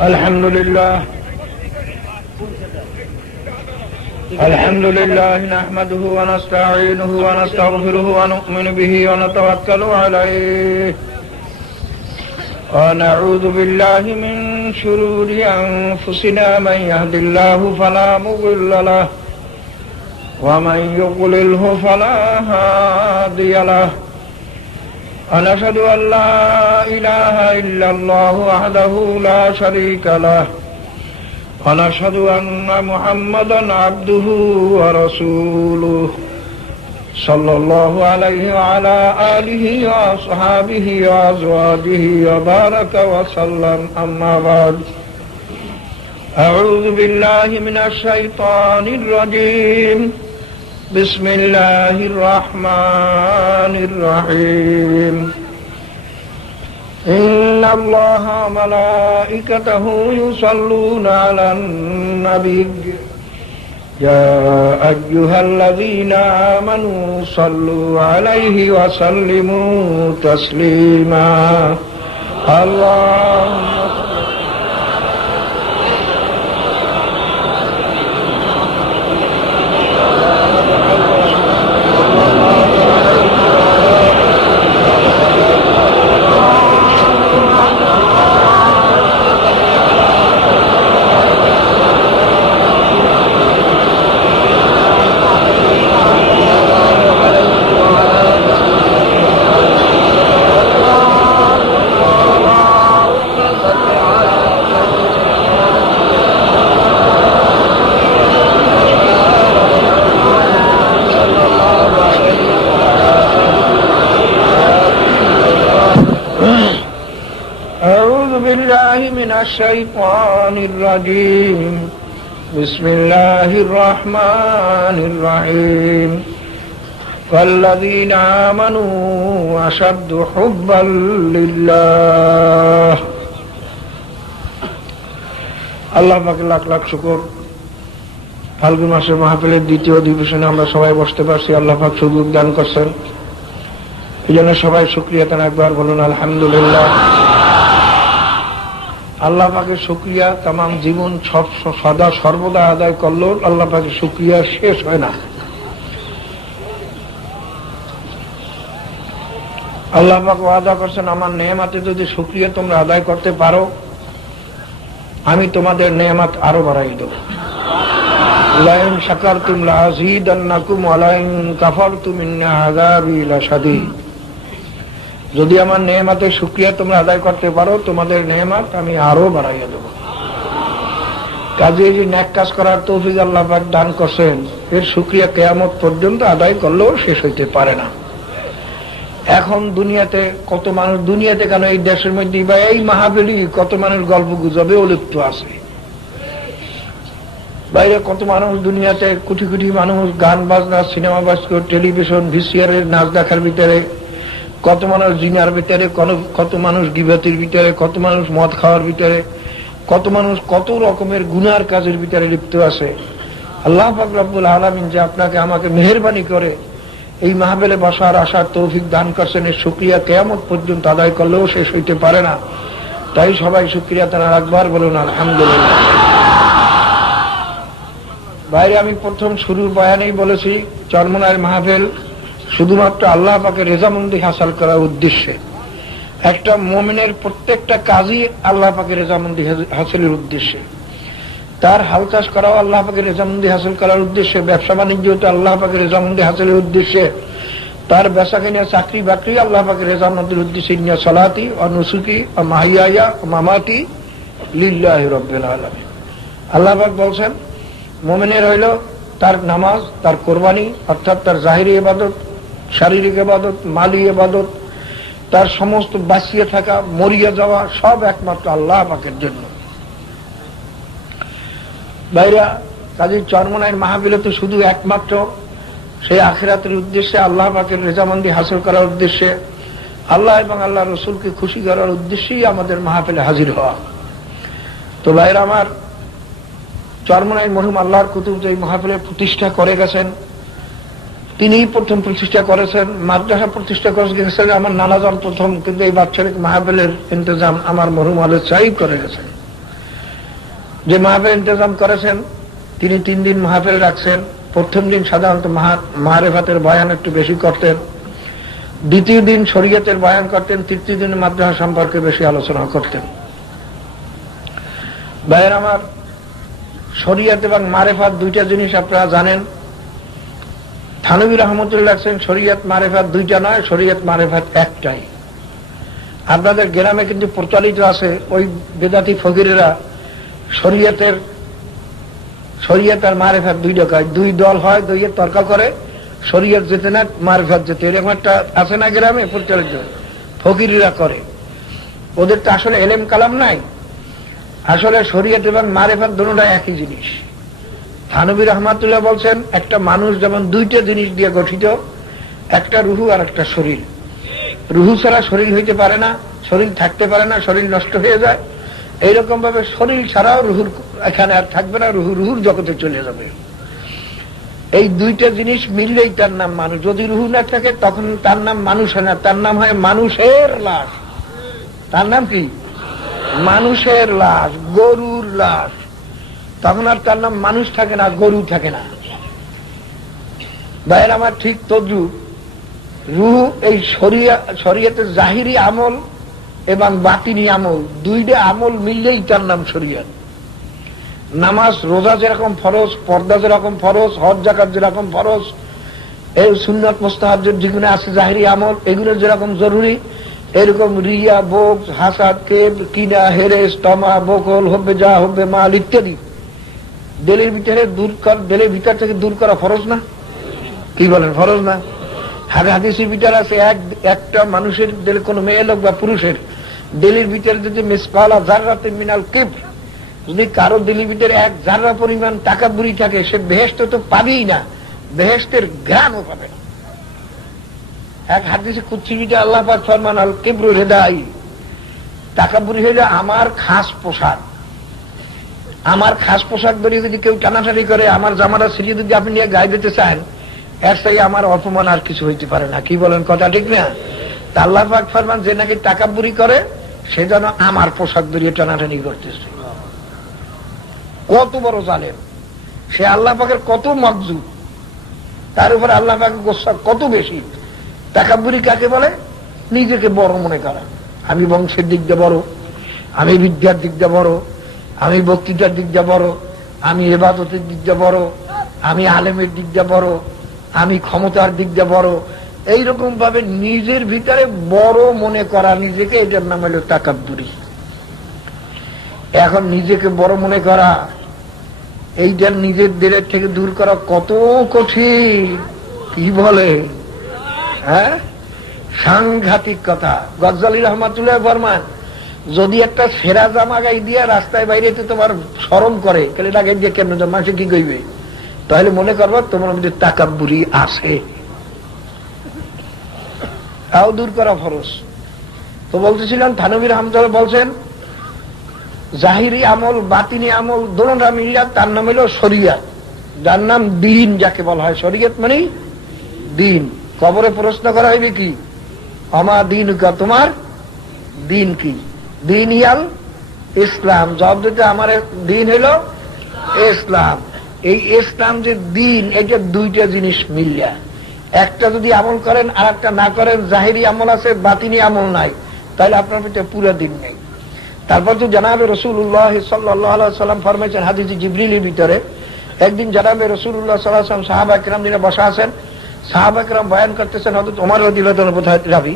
الحمد لله نحمده ونستعينه ونستغفره ونؤمن به ونتوكل عليه ونعوذ بالله من شرور أنفسنا من يهد الله فلا مضل له ومن يضلله فلا هادي له ونشهد أن لا إله إلا الله وحده لا شريك له ونشهد أن محمدا عبده ورسوله صلى الله عليه وعلى آله وأصحابه وأزواجه وبارك وسلم أما بعد أعوذ بالله من الشيطان الرجيم بسم الله الرحمن الرحيم إن الله وملائكته يصلون على النبي يا أيها الذين آمنوا صلوا عليه وسلموا تسليما اللهم الشيطان الرجيم بسم الله الرحمن الرحيم والذين آمنوا أشد حبا لله আল্লাহ পাকের লাখ লাখ শুকর ফাল্গুন মাসের মাহফিলের দ্বিতীয় অধিবেশনে আমরা সবাই বসতে পারছি। আল্লাহ পাক সুযোগ দান করছেন, এই জন্য সবাই শুকরিয়া তার একবার বলুন আলহামদুলিল্লাহ। আল্লাহ পাকের শুকরিয়া তামাম জীবন সদা সর্বদা আদায় করলেও আল্লাহ পাকের শুকরিয়া শেষ হয় না। আল্লাহ পাক ওয়াদা করছেন, আমার নেয়ামতে যদি শুকরিয়া তোমরা আদায় করতে পারো আমি তোমাদের নেয়ামত আরো বাড়াই দেব। লাইন শাকারতুম লাযীদান্নাকুম ওয়া লাইন কাফারতুম ইন্না আযাবি লাশাদীদ। যদি আমার নেয়ামতের শুকরিয়া তোমরা আদায় করতে পারো তোমাদের নেয়ামত আমি আরো বাড়াইয়া দেব। কাজে যে নেক কাজ করার তৌফিক আল্লাহ পাক দান করছেন, এর শুকরিয়া কিয়ামত পর্যন্ত আদায় করলেও শেষ হইতে পারে না। এখন দুনিয়াতে কত মানুষ, দুনিয়াতে কেন এই দেশের মধ্যে বা এই মাহফিলে কত মানুষ গল্প গুজবে লিপ্ত আছে, বাইরে কত মানুষ দুনিয়াতে কোটি কোটি মানুষ গান বাজনা সিনেমা বাজনা টেলিভিশন ভিসিআর এর নাচ দেখার ভিতরে, কত মানুষ জিনার ভিতরে, কত মানুষ গিবতের ভিতরে, কত মানুষ মদ খাওয়ার ভিতরে, কত মানুষ কত রকমের গুনার কাজের ভিতরে লিপ্ত আছে। আল্লাহ পাক রব্বুল আলামিন যে আপনাকে আমাকে মেহেরবানি করে এই মাহফিলে বসার আসার তৌফিক দান করছেন, এর শুকরিয়া কিয়ামত পর্যন্ত আদায় করলেও শেষ হইতে পারে না। তাই সবাই শুকরিয়া তার একবার বলুন আলহামদুলিল্লাহ। বাইরে আমি প্রথম শুরুর বয়ানেই বলেছি, চরমনায়ের মাহফিল শুধুমাত্র আল্লাহ পাকের রেজামন্দি হাসিল করার উদ্দেশ্যে, একটা মুমিনের প্রত্যেকটা কাজই আল্লাহ পাকের রেজামন্দি হাসিলের উদ্দেশ্যে, তার হাল চাষ করাও আল্লাহ পাকের রেজামন্দি হাসিল করার উদ্দেশ্যে, ব্যবসা বাণিজ্য তো আল্লাহ পাকের রেজামন্দি হাসিলের উদ্দেশ্যে, তার বেচা কিনা চাকরি বাকরি আল্লাহ পাকের রেজামন্দির উদ্দেশ্যে। ইন্না সলাতি ওয়া নুসুকি ওয়া মাহইয়ায়া ওয়া মামাতি লিল্লাহি রাব্বিল আলামিন। আল্লাহ পাক বলছেন মুমিনের হইল তার নামাজ, তার কোরবানি অর্থাৎ তার জাহিরি ইবাদত, শারীরিক ইবাদত, মালি ইবাদত, তার সমস্ত বাঁচিয়ে থাকা মরিয়া যাওয়া সব একমাত্র আল্লাহ পাকের জন্য। বাইরা কাজী চরমনায়ের মাহফিলে তো শুধু একমাত্র সেই আখিরাতের উদ্দেশ্যে, আল্লাহ পাকের রেজামন্দি হাসিল করার উদ্দেশ্যে, আল্লাহ এবং আল্লাহ রসুলকে খুশি করার উদ্দেশ্যেই আমাদের মাহফিলে হাজির হওয়া। তো ভাইরা আমার, চরমনায়ের মরহুম আল্লাহর কুতুব যে মাহফিলের প্রতিষ্ঠা করে গেছেন, তিনিই প্রথম প্রতিষ্ঠা করেছেন। মাদ্রাসা প্রতিষ্ঠা করে গেছেন আমার নানাজন প্রথম, কিন্তু এই বাৎসরিক মাহফিলের ইন্তজাম আমার মরহুম আলী সাহেব করে গেছেন। যে মাহফিল ইন্তজাম করেছেন তিনি 3 দিন মাহফিল রাখছেন। প্রথম দিন সাধারণত মারেফাতের বয়ান একটু বেশি করতেন, দ্বিতীয় দিন শরীয়তের বয়ান করতেন, তৃতীয় দিন মাদ্রাসা সম্পর্কে বেশি আলোচনা করতেন। ভাইয়ের আমার, শরীয়ত এবং মারেফাত দুইটা জিনিস আপনারা জানেন। থানভী রহমতুল্লাহ আছেন শরীয়ত মারেফাত দুইটা নয়, শরীয়ত মারেফাত একটাই। আপনাদের গ্রামে কিন্তু প্রচলিত আছে ওই বেদাতি ফকিরেরা শরীয়ত আর মারেফাত দুইটা কয়, 2 দল হয়, 2-এর তর্ক করে, শরীয়ত যেতে না মারেফাত যেতে, এরকম একটা আছে না গ্রামে প্রচলিত, ফকিরেরা করে। ওদের তো আসলে এলেম কালাম নাই। আসলে শরীয়ত এবং মারেফাত দুটোটা একই জিনিস। থানভী রহমাতুল্লাহ বলছেন একটা মানুষ যেমন 2টা জিনিস দিয়ে গঠিত, একটা রুহু আর একটা শরীর। রুহু ছাড়া শরীর হইতে পারে না, শরীর থাকতে পারে না, শরীর নষ্ট হয়ে যায়। এইরকম ভাবে শরীর ছাড়াও রুহুর এখানে আর থাকবে না, রুহুর জগতে চলে যাবে। এই 2টা জিনিস মিললেই তার নাম মানুষ। যদি রুহু না থাকে তখন তার নাম মানুষ হয় না, তার নাম হয় মানুষের লাশ। তার নাম কি? মানুষের লাশ, গরুর লাশ। তখন আর তার নাম মানুষ থাকে না, গরু থাকে না। ভাইয়ের আমার, ঠিক তদ্রুপ রুহু এই শরীয়তের জাহিরি আমল এবং বাতিনি আমল, 2টা আমল মিললেই তার নাম শরীয়ত। নামাজ রোজা যেরকম ফরজ, পর্দা যেরকম ফরজ, হজ যাকাত যেরকম ফরজ, এই সুন্নাত মুস্তাহাব যেগুলো আছে জাহিরি আমল, এগুলো যেরকম জরুরি, এরকম রিয়া, বোগ, হাসাদ, কেব, কিনা, হেরেস, তমা, বকল, হবে যা, হবে মাল ইত্যাদি দিলের ভিতর থেকে দূর করা ফরজ না? কি বলেন, ফরজ না? হাদিসের ভিতর আছে একটা মানুষের দিলে, কোন মেয়ে লোক বা পুরুষের দিলের ভিতরে যদি মিসকালা যাররাতে মিনাল কিবর, যদি কারো দিলের ভিতরে 1 যাররা পরিমাণ তাকাব্বুরি থাকে, সে বেহেশত তো পাবেই না, বেহেশতের ঘ্রাণও পাবে না। এক হাদিসে কুদসি যেটা আল্লাহ পাক ফরমান, আল কিবরু রিদাই, তাকাব্বুরি হইলে আমার খাস পোশাক। আমার খাস পোশাক ধরে যদি কেউ টানাটানি করে, আমার জামাটা ছিঁড়িয়ে যদি আপনি নিয়ে গায়ে দিতে চান, এর থেকে আমার অপমান আর কিছু হইতে পারে না। কি বলেন, কথা ঠিক না? তা আল্লাহ পাক ফরমান, যে নাকি তাকাব্বুরি করে সে যেন আমার পোশাক ধরিয়ে টানাটানি করতেছে। কত বড় জালেম সে! আল্লাহ পাকের কত মকজুদ, তার উপর আল্লাহ পাকের গোসা কত বেশি। তাকাব্বুরি কাকে বলে? নিজেকে বড় মনে করা। আমি বংশের দিক দিয়ে বড়, আমি বিদ্যার দিক দিয়ে বড়, আমি বক্তৃতার দিক দিয়ে বড়, আমি ইবাদতের দিক দিয়ে বড়, আমি আলেমের দিক দিয়ে বড়, আমি ক্ষমতার দিক দিয়ে বড়। এইরকম ভাবে নিজের ভিতরে বড় মনে করা নিজেকে, এটার নাম হলো তাকাব্বুরি। এখন নিজেকে বড় মনে করা, এইটার নিজের দিলের থেকে দূর করা কত কঠিন! কি বলে, হ্যাঁ, সাংঘাতিক কথা। গজ্জালী রহমাতুল্লাহ ফরমান, যদি একটা সেরা জামা গাই দিয়ে রাস্তায় বাইরে তোমার শরম করে, তাহলে লাগাই দিয়ে কেন মানুষে কি কইবে, তাহলে মনে করবো তোমার মধ্যে তাকাব্বুরি আছে। তাও দূর করা ফরজ। তো বলতেছিলাম, থানভী রহমতুল্লাহ বলছেন জাহিরি আমল বাতিনি আমল দোনোটা মিলিয়া তার নাম হলো শরীয়ত, যার নাম দিন যাকে বলা হয়। শরীয়ত মানে দিন। কবরে প্রশ্ন করা হইবে কি, আমা দিন, তোমার দিন কি? দিন ইয়াল ইসলাম। জবাব দিতে আমার দিন হলো ইসলাম। এই ইসলাম যে দিন, এটা 2টা জিনিস মিলিয়া। একটা যদি আমল করেন আর একটা না করেন, জাহিরি আমল আছে বাতিনি আমল নাই, তাহলে আপনার ভিতরে পুরো দিন নেই। তারপর তো জানাবে রাসূলুল্লাহ সাল্লাল্লাহু আলাইহি ওয়াসাল্লাম ফরমাইছেন হাদিসে জিবরিলের ভিতরে, একদিন জানাবে রাসূলুল্লাহ সাল্লাল্লাহু আলাইহি ওয়াসাল্লাম সাহাবা কিরাম দিনে বসা আছেন, সাহাবা কিরাম বয়ান করতেছেন। হযরত ওমর রাদিয়াল্লাহু আনহু রাবী,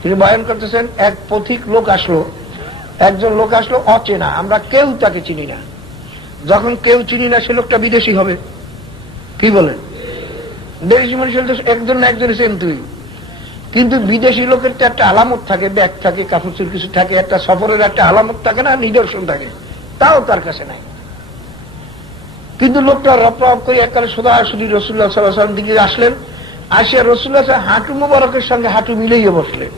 তিনি বয়ান করতেছেন, এক পথিক লোক আসলো, একজন লোক আসলো অচেনা, আমরা কেউ তাকে চিনি না। যখন কেউ চিনি না, সে লোকটা বিদেশি হবে। কি বলেন, দেশি মানুষ একজন না একজন চেন তুই, কিন্তু বিদেশি লোকের তো একটা আলামত থাকে, ব্যাগ থাকে, কাপড় কিছু থাকে, একটা সফরের একটা আলামত থাকে না, নিদর্শন থাকে, তাও তার কাছে নাই। কিন্তু লোকটা রপ রপ করে একবারে সোজাসুজি রাসূলুল্লাহ সাল্লাল্লাহু আলাইহি ওয়াসাল্লাম দিকে আসলেন, আসিয়া রাসূলুল্লাহ হাঁটু মোবারকের সঙ্গে হাঁটু মিলাইয়া বসলেন।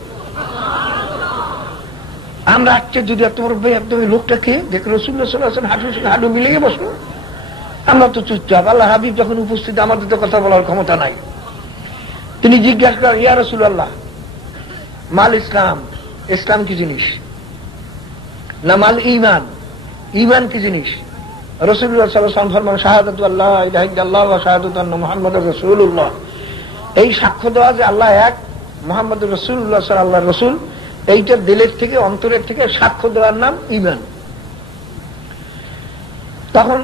আমরা আজকে যদি এত বড় একদম লোকটাকে দেখে রাসূলুল্লাহ সাল্লাল্লাহু আলাইহি ওয়াসাল্লাম হাঁটুর সঙ্গে হাঁটু মিলাইয়া বসলো, আমরা তো চুপচাপ। আল্লাহ হাবিব যখন উপস্থিত, আমাদের তো কথা বলার ক্ষমতা নাই। তিনি জিজ্ঞাসা করেন, ইয়া রাসূলুল্লাহ, মাল ইসলাম, ইসলাম কি জিনিস? না মাল ঈমান, ঈমান কি জিনিস? রাসূলুল্লাহ সাল্লাল্লাহু আলাইহি ওয়াসাল্লাম ফরমান শাহাদাতু আল্লাহ ইলাহা ইল্লাল্লাহ ওয়া শাহাদাতু আন্না মুহাম্মাদুর রাসূলুল্লাহ, এই সাক্ষ্য দেওয়া যে আল্লাহ এক, মুহাম্মদুর রাসূলুল্লাহ সাল্লাল্লাহু আল্লাহর রাসূল, এইটা দিলের থেকে অন্তরের থেকে সাক্ষ্য দেওয়ার নাম ঈমান। তখন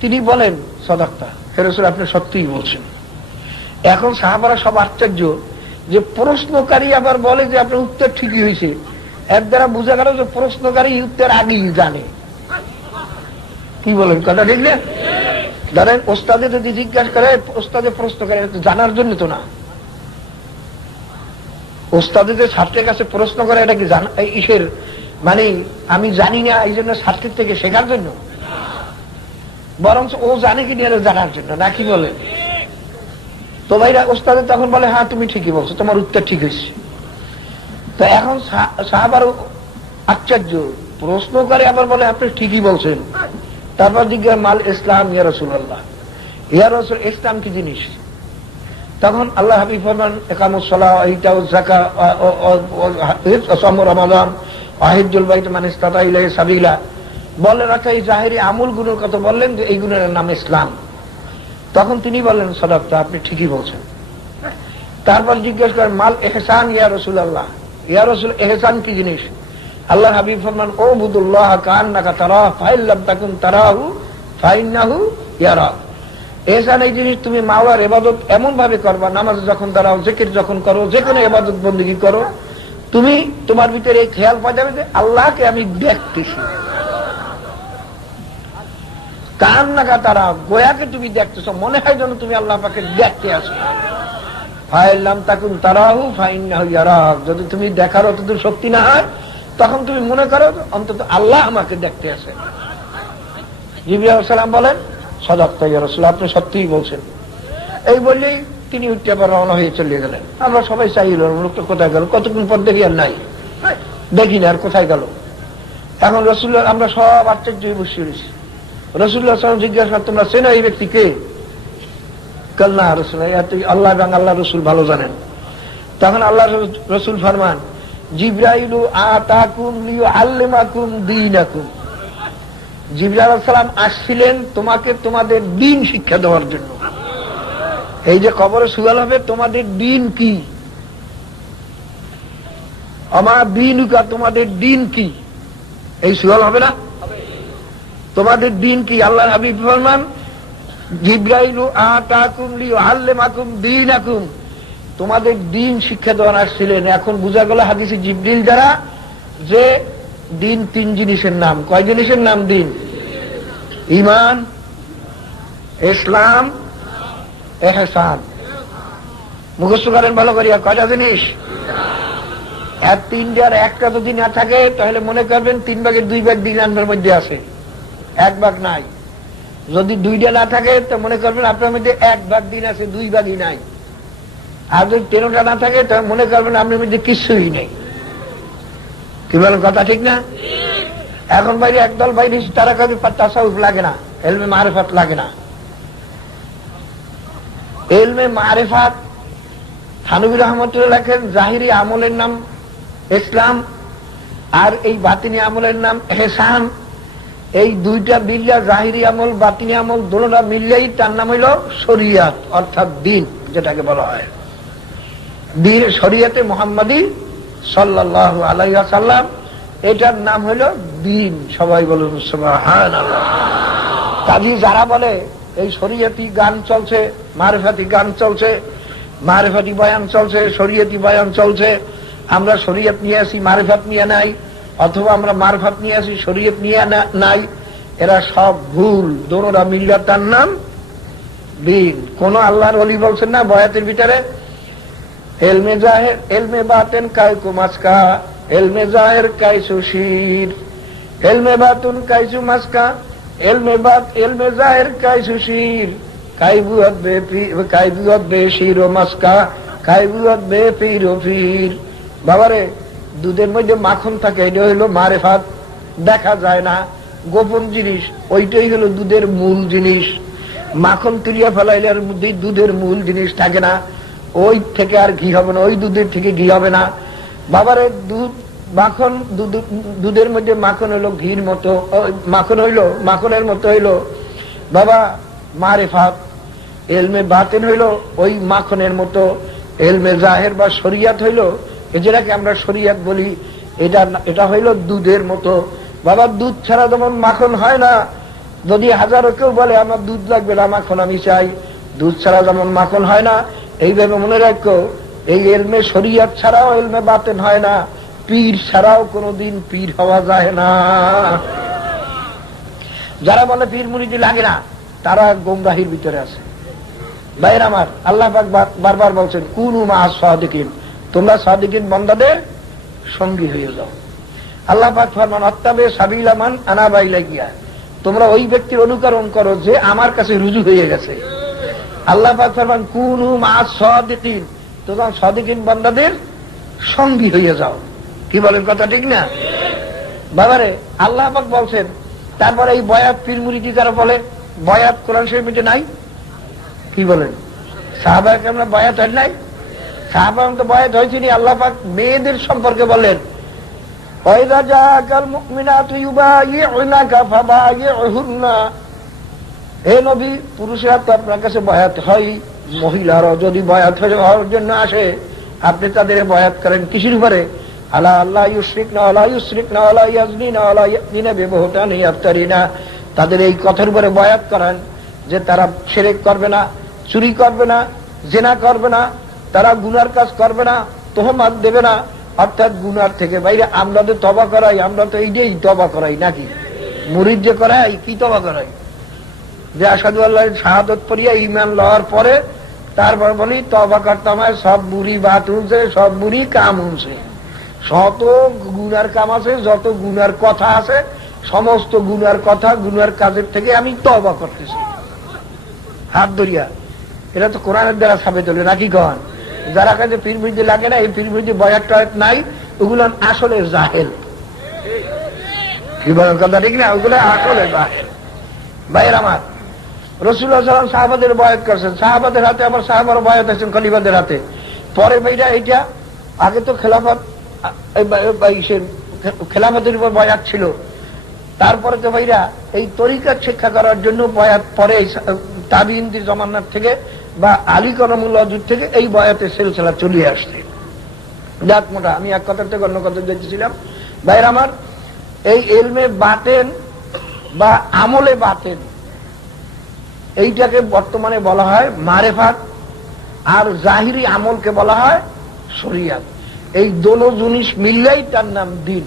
তিনি বলেন সাদাক্তা, হে রাসূল আপনি সত্যিই বলছেন। এখন সাহাবারা সব আশ্চর্য যে প্রশ্নকারী আবার বলে যে আপনার উত্তর ঠিকই হয়েছে। এর দ্বারা বোঝা গেল যে প্রশ্নকারী উত্তর আগেই জানে। কি বলেন, কথা ঠিক না? ধরেন ওস্তাদে যদি জিজ্ঞাসা করে, ওস্তাদে প্রশ্নকারী জানার জন্য তো না। ওস্তাদে যে ছাত্রের কাছে প্রশ্ন করে এটা কি ইসের মানে আমি জানি না এই জন্য ছাত্রের থেকে শেখার জন্য, বরং ও জানে কি নিয়ে জানার জন্য, না কি বলে? তো ভাইরা ওস্তাদে তখন বলে হ্যাঁ তুমি ঠিকই বলছো, তোমার উত্তর ঠিক হয়েছে। তো এখন সাহাবারও আশ্চর্য, প্রশ্ন করে আবার বলে আপনি ঠিকই বলছেন। তারপর জিজ্ঞাসা মাল ইসলাম ইয়া রাসূলুল্লাহ, ইয়া রাসূল ইসলাম কি জিনিস? তখন আল্লাহ হাবিব ফরমান ইকামুস সালাহ ওয়া ইতাউজ যাকাত ওয়া সাওম রমাদান ওয়া হিজ্জুল বাইত মান ইসতাতা ইলাইহি সাবিলা। বলে রাখা এই জাহেরি আমলগুলোর কথা বললেন যে এই গুণের নাম ইসলাম। তখন তিনি বললেন সাদাক্তা, আপনি ঠিকই বলছেন। তারপর জিজ্ঞেস করেন মাল ইহসান ইয়া রাসূলুল্লাহ, ইয়া রাসূল ইহসান কি জিনিস? আল্লাহ হাবিব ফরমান উবুদুল্লাহ কান্নাকা তারাহু ফাইন লাম তাকুন তারাহু ফাইন্নাহু ইয়ারাক। ইহসান এই জিনিস তুমি মাওলার ইবাদত এমন ভাবে করবা, নামাজ যখন দাঁড়াও, জিকির যখন করো, যে কোনো ইবাদত বন্দেগী করো, তুমি তোমার ভিতরে এই খেয়াল পাওয়া যাবে যে আল্লাহকে আমি দেখতেছি। কান্নাকা তারা গোয়াকে তুমি দেখতেছ, মনে হয় যেন তুমি আল্লাহ পাকে দেখতে আসো। ফাইন লাম তাকুন তারাহু ফাইন্নাহু ইয়ারাক, যদি তুমি দেখার অতদূর শক্তি না হয় তখন তুমি মনে করো অন্তত আল্লাহ আমাকে দেখতে আসে। জিবরিল আলাইহিস সালাম বলেন সাদাক্তা ইয়া রাসূল, আপনি সত্যিই বলছেন। এই বললেই তিনি উঠে আবার রওনা হয়ে চলে গেলেন। আমরা সবাই চাইল লোকটা কোথায় গেল, কতক্ষণ পর দেখি আর নাই, দেখি না আর কোথায় গেল। এখন রাসূলুল্লাহ আমরা সব আশ্চর্য হয়ে বসে রয়েছি। রাসূলুল্লাহ সাল্লাল্লাহু আলাইহি ওয়াসাল্লাম জিজ্ঞাসা করেন তোমরা চেনো এই ব্যক্তি কে? কাল না রাসূল, আল্লাহ এবং আল্লাহ রাসূল ভালো জানেন। তখন আল্লাহ রাসূল ফরমান জিবরাইলু আতাকুম লিউআল্লিমাকুম দীনাকুম, জিবরাইল আলাইহিস সালাম আসছিলেন তোমাকে তোমাদের দ্বীন শিক্ষা দেওয়ার জন্য। এই যে কবরে সুয়াল হবে তোমাদের দ্বীন কি, আমা দীনুকা তোমাদের দ্বীন কি, এই সুয়াল হবে না? তোমাদের দ্বীন কি? আল্লাহর হাবিব ফরমান জিবরাইলু আতাকুম লিউআল্লিমাকুম দীনাকুম, তোমাদের দ্বীন শিক্ষা দেওয়ার আসছিলেন। এখন বোঝা গেল হাদিসে জিবরিল দ্বারা যে দ্বীন তিন জিনিসের নাম। কয় জিনিসের নাম দ্বীন? ঈমান, ইসলাম, ইহসান। মুখস্থ করেন ভালো করিয়া, কয়টা জিনিস? আর তিনটার একটা যদি না থাকে তাহলে মনে করবেন 3 ভাগের 2 ভাগ দ্বীন আপনার মধ্যে আছে, 1 ভাগ নাই। যদি 2টা না থাকে তো মনে করবেন আপনার মধ্যে 1 ভাগ দ্বীন আছে, 2 ভাগই নাই। আর যদি 13টা না থাকে তাহলে মনে করবেন আপনার মধ্যে কিছুই নেই। কি বলেন, কথা ঠিক না? এখন বাইরে একদল বাইরে তারা কবি তাসাউফ লাগে না, ইলমে মারিফাত লাগে না। ইলমে মারিফাত থানভী রহমাতুল্লাহ লেখেন জাহিরি আমলের নাম ইসলাম, আর এই বাতিনি আমলের নাম ইহসান। এই দুইটা মিলিয়া জাহিরি আমল বাতিনি আমল দুটোটা মিলিয়েই তার নাম হইল শরিয়াত, অর্থাৎ দ্বীন যেটাকে বলা হয়। দ্বীন শরিয়াতে মুহাম্মাদী সাল্লাল্লাহু আলাইহি ওয়াসাল্লাম, এটার নাম হইল দ্বীন। সবাই বলুন সুবহানাল্লাহ। কাজী যারা বলে এই শরিয়তি গান চলছে, মারিফাতি গান চলছে, মারিফাতি বয়ান চলছে, শরিয়তি বয়ান চলছে, আমরা শরিয়ত নিয়ে আসি মারিফাত নিয়ে নাই, অথবা আমরা মারিফাত নিয়ে আসি শরিয়ত নিয়ে নাই, এরা সব ভুল। দোনোটা মিল্লা তার নাম দ্বীন। কোন আল্লাহর ওলি বলছেন না বয়াতের ভিতরে এলমে জাহের এলমে বাতেন কায়কু মাসকা, এলমে জাহের কাইসু শির, এলমে বাতুন কাইসু মাসকা, এলমে বাত এলমে জাহের কাইসু শির, কাইবুয়াত বে শির ও মাসকা, কাইবুয়াত বে পীর ও পীর। বাবারে দুধের মধ্যে মাখন থাকে, এটা হইল মারিফাত, দেখা যায় না, গোপন জিনিস, ওইটাই হলো দুধের মূল জিনিস। মাখন তুলিয়া ফেলাইলে আর মধ্যে দুধের মূল জিনিস থাকে না, ওই থেকে আর ঘি হবে না, ওই দুধের থেকে ঘি হবে না। বাবারে দুধ মাখন দুধের মধ্যে মাখন হইল ঘির মতো, মাখন হইল মাখনের মতো হইল বাবা মারিফাত। এলমে বাতিন হইল ওই মাখনের মতো। এলমে জাহের বা শরিয়াত হইল, যেটাকে আমরা শরিয়াত বলি, এটা হইল দুধের মতো। বাবা দুধ ছাড়া যেমন মাখন হয় না, যদি হাজারো কেউ বলে আমার দুধ লাগবে না, মাখন আমি চাই, দুধ ছাড়া যেমন মাখন হয় না, এইভাবে মনে রাখো এই এলমে শরিয়াত ছাড়াও এলমে বাতেন হয় না, পীর ছাড়াও কোনদিন পীর হওয়া যায় না। যারা বলে পীর মুরিদি লাগে না, তারা গোমরাহির ভিতরে আছে। ভাইরা আমার, আল্লাহ পাক বারবার বলছেন কুনু মা'আস সাদিকিন, তোমরা সাদিকিন বান্দাদের সঙ্গী হয়ে যাও। আল্লাহ পাক ফরমান আত্তাবে সাবিলা মান আনাবা ইলাইয়া, তোমরা ওই ব্যক্তির অনুকরণ করো যে আমার কাছে রুজু হয়ে গেছে। আল্লাহ পাক ফরমান কুনু মা'আস সাদিকিন, তোমরা সাদিকিন বান্দাদের সঙ্গী হয়ে যাও। কি বলেন, কথা ঠিক না বাবারে? আল্লাহ পাক বলছেন। তারপরে এই বয়াত পীর মুরিদি যারা বলে, বয়াত কোরআন শরীফে নাই, কি বলেন? সাহাবায়ে কেরামরা বয়াত হয় নাই? সাহাবায়ে তো বয়াত হয়েছেনি। আল্লাহ পাক মেয়েদের সম্পর্কে বললেন ওয়াইযা জাআকাল মুমিনাতু ইউবাইউনাকা ফাবাইউহুন্না, হে নবী, পুরুষরা তো আপনার কাছে বয়াত হয়, মহিলারাও যদি বয়াত হওয়ার জন্য আসে আপনি তাদের বয়াত করেন কিসের উপরে? আলা আল্লাহ ইউশরিকনা ওয়ালা ইউশরিকনা ওয়ালা ইয়াজনিনা ওয়ালা ইয়াতিনা বিবুহতানি ইয়াফতারিনা, তাদের এই কথার উপরে বয়াত করেন যে তারা শিরক করবে না, চুরি করবে না, জিনা করবে না, তারা গুনার কাজ করবে না, তোহমত দেবে না, অর্থাৎ গুনার থেকে বাইরে। আমরা তো তওবা করাই, আমরা তো এইটাই তওবা করাই নাকি? মুরিদ যে করাই কি তওবা করাই? যে আশহাদু আল্লাহ শাহাদাত পড়িয়া ঈমান লওয়ার পরে তারপর বলি তওবা করতাম, সব বুড়ি বাত হচ্ছে, সব বুড়ি কাম হচ্ছে, শত গুনার কাম আছে, যত গুনার কথা আছে, সমস্ত গুনার কথা গুনার কাজের থেকে আমি তওবা করতেছি হাত ধরিয়া। এটা তো কোরআনের দ্বারা সাবিত হলো নাকি কন? যারা কাছে পীর মুরিদি লাগে না, এই পীর মুরিদি বয়াত টয়াত নাই, ওগুলো আসলে জাহেল। কি বলেন, কথা ঠিক না? ওগুলো আসলে জাহেল। ভাইয়ের আমার, রাসূলুল্লাহ সাল্লাল্লাহু আলাইহি ওয়াসাল্লাম সাহাবাদের বয়াত করছেন, সাহাবাদের হাতে আবার সাহাবার বয়াত আছেন খলিফাদের হাতে। পরে ভাইরা এটা আগে তো খেলাফতের উপর বয়াত ছিল, তারপরে তো ভাইরা এই তরিকাত শিক্ষা করার জন্য বয়াত পরে তাবিঈনদের জমানার থেকে বা আলী করমুল্লাহ যুগ থেকে এই বয়াতের সিলসিলা চলিয়ে আসছে। যাক মোটা, আমি এক কথা থেকে অন্য কথা দেখেছিলাম। ভাইরা আমার, এই ইলমে বাতেন বা আমলে বাতেন, এইটাকে বর্তমানে বলা হয় মারেফাত, আর জাহিরি আমলকে বলা হয় শরিয়াত। এই দোনো জিনিস মিললেই তার নাম দিন,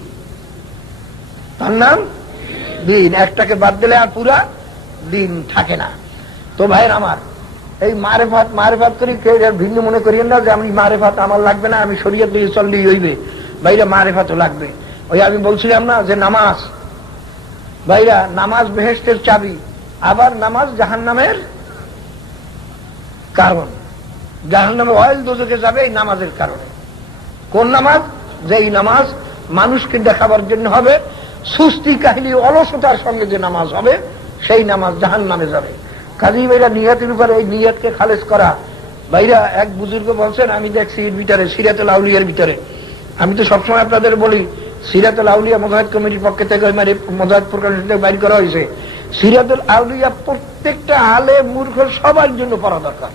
তার নাম দিন। একটাকে বাদ দিলে আর পুরা দিন থাকে না। তো ভাইয়ের আমার, এই মারেফাত মারেফাত করি কেউ ভিন্ন মনে করিয়েন না যে আমি মারেফাত আমার লাগবে না, আমি শরিয়ত দিয়ে চললেই হইবে। ভাইরা মারেফাতও লাগবে। ওই আমি বলছিলাম না যে নামাজ, ভাইরা নামাজ বেহেশতের চাবি, আবার নামাজ জাহান্নামের কারণ। জাহান্নামে অয়েল দোজখে যাবে এই নামাজের কারণে। কোন নামাজ? যেই নামাজ মানুষকে দেখাবার জন্য হবে, সুস্তি কাহিনী অলসতার সঙ্গে যে নামাজ হবে সেই নামাজ জাহান্নামে যাবে। কাজী ভাইরা নিয়তের উপরে, এই নিয়তকে খালেজ করা। ভাইরা এক বুজুর্গ বলছেন, আমি দেখছি এর ভিতরে সিরাতুল আউলিয়ার ভিতরে, আমি তো সবসময় আপনাদের বলি সিরাতুল আউলিয়া মুজাহিদ কমিটির পক্ষ থেকে মুজাহিদ প্রকাশ বাইর করা হয়েছে। সিরাতুল আউলিয়া প্রত্যেকটা আলে মূর্খ সবার জন্য পড়া দরকার।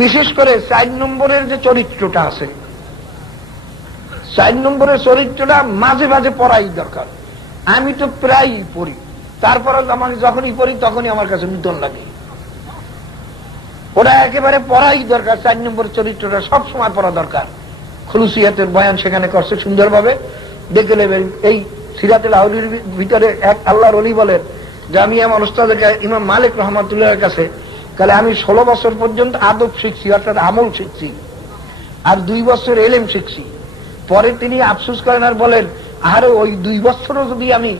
বিশেষ করে 4 নম্বরের যে চরিত্রটা আছে, 4 নম্বরের চরিত্রটা মাঝে মাঝে পড়াই দরকার। আমি তো প্রায়ই পড়ি, তারপরে যখনই পড়ি তখনই আমার কাছে নূতন লাগে। ওরা একেবারে পড়াই দরকার। 4 নম্বর চরিত্রটা সবসময় পড়া দরকার। খুলুসিয়াতের বয়ান সেখানে করছে সুন্দরভাবে, দেখে নেবেন। এই সিরাতুল আউলিয়ার ভিতরে এক আল্লাহর ওলি বলেন যে আমি আমার ওস্তাদ ইমাম মালিক রহমাতুল্লাহর কাছে কালে আমি 16 বছর পর্যন্ত আদব শিখছি, অর্থাৎ আমল শিখছি, আর 2 বছর এলেম শিখছি। পরে তিনি আফসোস করেন আর বলেন, আরে ওই 2 বছরও যদি আমি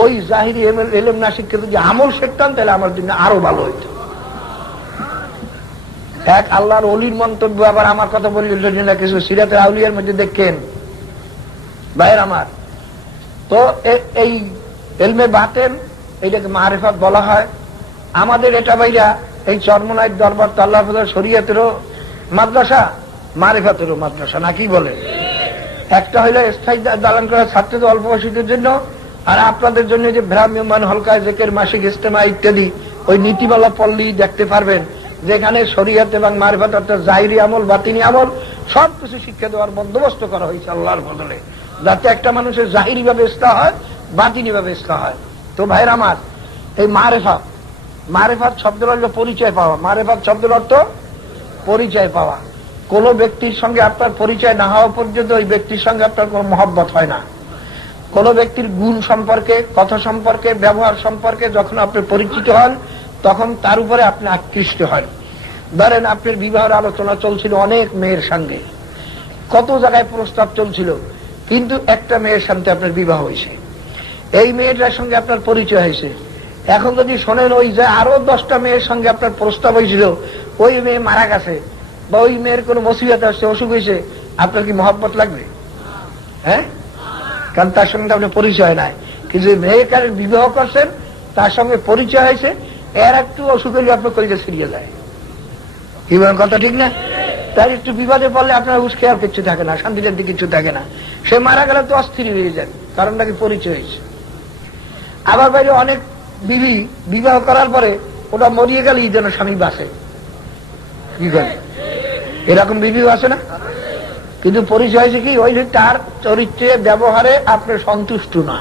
ওই জাহিরি এলেম না শিখতে যদি আমল শিখতাম তাহলে আমার জন্য আরো ভালো হইত। এক আল্লাহর ওলির মন্তব্য। আবার আমার কথা বলি না কিছু সিরাতুল আউলিয়ার মধ্যে দেখেন ভাইয়ের আমার। তো এই ইলমে বাতেন, এইটাকে মারিফাত বলা হয়। আমাদের এটা ভাইরা এই চরমনাই দরবার তো আল্লাহ শরীয়তেরও মাদ্রাসা, মারিফাতেরও মাদ্রাসা, নাকি বলে? একটা হইলো স্থায়ী দালান করা ছাত্রদের অল্প বয়সীদের জন্য, আর আপনাদের জন্য যে ভ্রাম্যমান হলকায় জেকের মাসিক ইজতেমা ইত্যাদি ওই নীতিমালা পড়লেই দেখতে পারবেন যেখানে শরীয়ত এবং মারিফাত অর্থাৎ জাহিরি আমল বাতিনি আমল সবকিছু শিক্ষা দেওয়ার বন্দোবস্ত করা হয়েছে আল্লাহর বদলে, যাতে একটা মানুষের জাহিরি ভাবে ইসলাহ হয়, বাতিনি ভাবে ইসলাহ হয়। তো ভাইরা আমার, এই মারেফাত, মারেফাত শব্দের অর্থ পরিচয় পাওয়া, মারেফাত শব্দের অর্থ পরিচয় পাওয়া। কোন ব্যক্তির সঙ্গে আপনার পরিচয় না হওয়া পর্যন্ত ওই ব্যক্তির সঙ্গে আপনার কোন মহব্বত হয় না। কোন ব্যক্তির গুণ সম্পর্কে, কথা সম্পর্কে, ব্যবহার সম্পর্কে যখন আপনি পরিচিত হন তখন তার উপরে আপনি আকৃষ্ট হন। ধরেন আপনার বিবাহের আলোচনা চলছিল অনেক মেয়ের সঙ্গে, কত জায়গায় প্রস্তাব চলছিল, কিন্তু একটা মেয়ের সাথে আপনার বিবাহ হয়েছে, এই মেয়েটার সঙ্গে আপনার পরিচয় হয়েছে। এখন যদি শোনেন ওই যে আরো 10টা মেয়ের সঙ্গে আপনার প্রস্তাব হয়েছিল, ওই মেয়ে মারা গেছে বা ওই মেয়ের কোন মুসিবত আসছে, অসুখ হয়েছে, আপনার কি মহব্বত লাগবে? হ্যাঁ, কারণ তার সঙ্গে আপনার পরিচয় নাই। কিন্তু মেয়েকে বিবাহ করছেন, তার সঙ্গে পরিচয় হয়েছে, এর একটু অসুখ হলে আপনার কলিজা ছিড়িয়ে যায়। কি বলেন, কথা ঠিক না? তার একটু বিবাদে পড়লে আপনার উস্কে আর কিছু থাকে না, শান্তি টান্তি কিছু থাকে না। সে মারা গেলে তো অস্থির হয়ে যান, কারণ নাকি পরিচয় হয়েছে। আবার বাইরে অনেক বিবি বিবাহ করার পরে ওটা মরিয়ে গেলেই যেন স্বামী বাঁচে, কি করে, এরকম বিবিও আছে না? কিন্তু পরিচয় হয়েছে কি, ওই তার চরিত্রে ব্যবহারে আপনি সন্তুষ্ট না।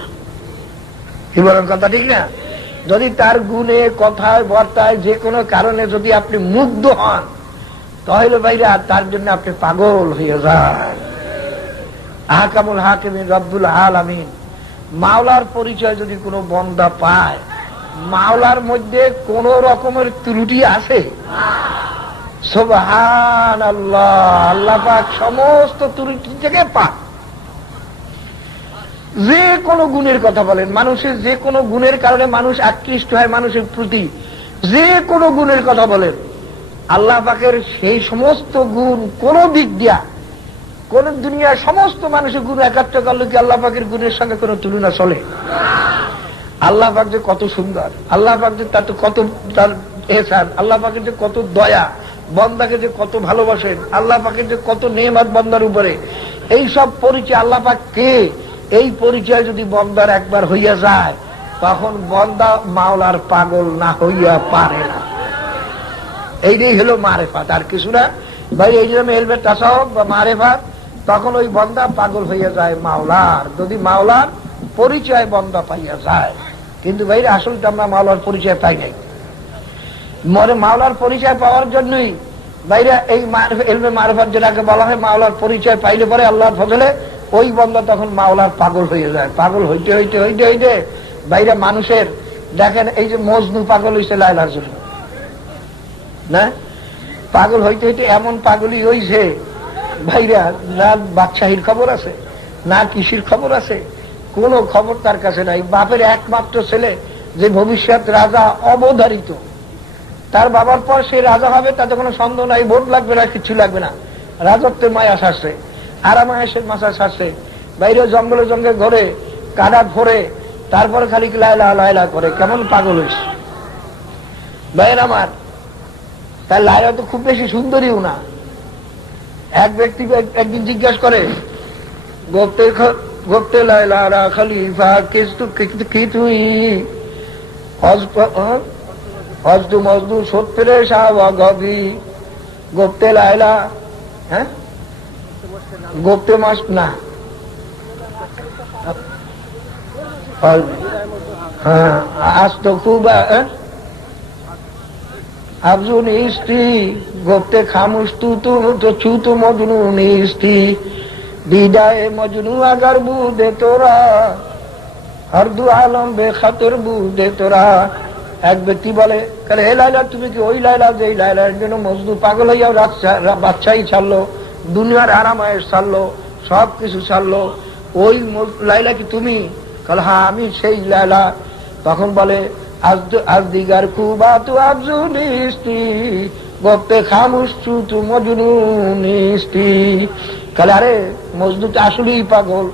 কি বলেন, কথা ঠিক না? যদি তার গুণে, কথায়, বার্তায়, যে কোনো কারণে যদি আপনি মুগ্ধ হন, তাহলে ভাইরা তার জন্য আপনি পাগল হয়ে যান। আহকামুল হাকিমিন রব্বুল আলামিন, মাওলার পরিচয় যদি কোনো বন্দা পায়, মাওলার মধ্যে কোন রকমের ত্রুটি আছে? সুবহানাল্লাহ, আল্লাহ পাক সমস্ত ত্রুটি থেকে পাক। যে কোনো গুণের কথা বলেন, মানুষের যে কোনো গুণের কারণে মানুষ আকৃষ্ট হয় মানুষের প্রতি, যে কোনো গুণের কথা বলেন, আল্লাহ পাকের সেই সমস্ত গুণ কোন দিক দিয়া, কোন দুনিয়ার সমস্ত মানুষের গুণ একাত্র করলে কি আল্লাহ পাকের গুণের সঙ্গে কোন তুলনা চলে? আল্লাহ পাক যে কত সুন্দর, আল্লাহ পাক যে তার কত তার এহসান, আল্লাহ পাকের যে কত দয়া, বন্দাকে যে কত ভালোবাসেন, আল্লাহ পাকের যে কত নেয়ামত বন্দার উপরে, এই সব পরিচয় আল্লাহ পাক কে, এই পরিচয় যদি বন্দার একবার হইয়া যায়, তখন বন্দা মাওলার পাগল না হইয়া পারে না। এইটাই হলো মারেফাত, আর কিছু না ভাই। এই জন্য এলবে তাসাউফ বা মারেফাত, তখন ওই বন্দা পাগল হইয়া যায় মাওলার, যদি মাওলার পরিচয় বন্দা পাইয়া যায়। কিন্তু ভাই আসলটা আমরা মাওলার পরিচয় পাই নাই। মরে মাওলার পরিচয় পাওয়ার জন্যই বাইরে এই এলবে মারেফাত যেটাকে বলা হয়, মাওলার পরিচয় পাইলে পরে আল্লাহর ফজলে ওই বন্দা তখন মাওলার পাগল হয়ে যায়। পাগল হইতে হইতে হইতে হইতে বাইরে মানুষের দেখেন, এই যে মজনু পাগল হয়েছে লায়লার জন্য না, পাগল হইতে হইতে এমন পাগলই হইছে ভাইরা, না বাদশাহীর খবর আছে, না কৃষির খবর আছে, কোন খবর তার কাছে নাই। বাপের একমাত্র ছেলে যে ভবিষ্যৎ রাজা অবধারিত, তার বাবার পর সে রাজা হবে তাতে কোনো সন্দেহ নাই, ভোট লাগবে না, কিছু লাগবে না, রাজত্বের মায়া সারছে, আরামায়েশের মাথা সারছে, বাইরে জঙ্গলে জঙ্গলে ঘরে কাদা ফোরে, তারপরে খালি লাইলা লাইলা করে, কেমন পাগল হয়েছে ভাইয়ের আমার। তার লাইলা তো খুব বেশি সুন্দরীও না। এক ব্যক্তি একদিন জিজ্ঞাসা করে, গোপ্তে লাইলা রা খলিফা কি তুই হজদু মজদু সত্তরে শাহবা গবি গোপ্তে লাইলা, হ্যাঁ গোপ্তে মাস না, হ্যাঁ আজ তো খুব আফজুন স্ত্রী গোপ্তে খামুস তু ছু তু মজনু স্ত্রী বিদায় মজনু আগার বুদে তোরা হরদু আলম বে খাতের বুদে তোরা। এক ব্যক্তি বলে, হে লাইলা, তুমি কি ওই লাইলা যে লাইলার জন্য মজনু পাগল হইয়া বাদশাহী ছাড়লো, দুনিয়ার আরামায়েশ ছাড়লো, সব কিছু ছাড়লো, ওই লাইলা কি তুমি? কাল হ্যাঁ আমি সেই লাইলা। তখন বলে, আজ দিগার কুবা তু আফজুনি স্ত্রী গোপ্তে খামুস তু মজনু স্ত্রী। কালে আরে মজনু তো আসলেই পাগল,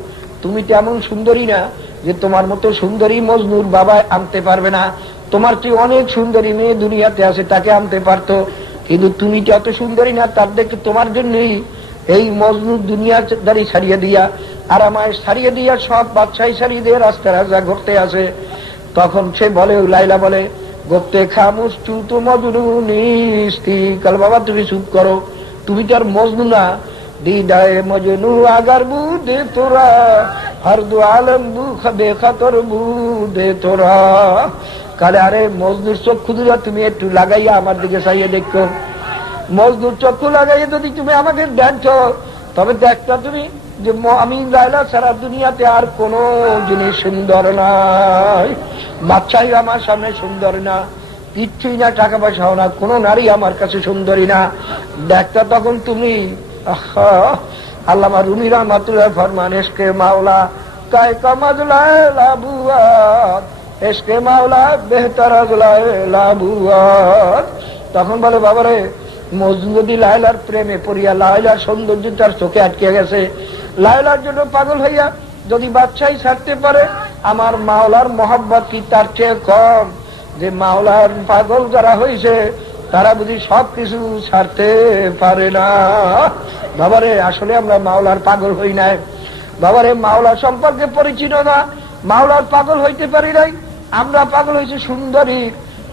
তুমি তো এমন সুন্দরী না যে তোমার মতো সুন্দরী মজনুর বাবা আনতে পারবে না, তোমার চেয়ে অনেক সুন্দরী মেয়ে দুনিয়াতে আছে, তাকে আনতে পারতো, কিন্তু তুমি তো এত সুন্দরী না, তার দেখে তোমার জন্যই এই মজনু দুনিয়াদারি ছাড়িয়ে দিয়া আর আমায় ছাড়িয়ে দিয়া সব বাদশাহী ছাড়িয়ে দিয়ে রাস্তা রাজা ঘুরতে আসে। তখন সে বলে, লাইলা বলে, গোপ্তে খামুস চুতো মজনু নিস্তি। কাল বাবা তুমি চুপ করো, তুমি তো আর মজনু না। দিদায় মজনু আগার বুদে তোরা, হর দু আলম দেখা তোর বুদে তোরা। কালে আরে মজনুর চক্ষু দুরা তুমি একটু লাগাইয়া আমার দিকে চাইয়ে দেখো। মজনুর চক্ষু লাগাইয়া যদি তুমি আমাকে দেখছো, তবে দেখটা তুমি যে আমি লাইলা সারা দুনিয়াতে আর কোন জিনিস সুন্দর নাই। বাচ্চাই আমার সামনে সুন্দর না, কিচ্ছুই না, টাকা পয়সাও না, কোন নারী আমার কাছে সুন্দরী না। দেখটা তখন তুমি। আল্লামা রুমি রহমাতুল্লাহ ফরমান, এসকে মাওলা কায় কামাজলায় লাবুয়াত, এসকে মাওলা বেহতার লাবুয়াত। তখন বলে, বাবারে মজনু যদি লায়লার প্রেমে পড়িয়া, লায়লার সৌন্দর্য তার চোখে আটকে গেছে, লায়লার জন্য পাগল হইয়া যদি বাদশাহী ছাড়তে পারে, আমার মাওলার মহব্বত কি তার চেয়ে কম? যে মাওলার পাগল যারা হয়েছে তারা বুঝি সবকিছু ছাড়তে পারে না। বাবারে আসলে আমরা মাওলার পাগল হই নাই। বাবারে মাওলা সম্পর্কে পরিচিত না, মাওলার পাগল হইতে পারি নাই। আমরা পাগল হয়েছি সুন্দরী,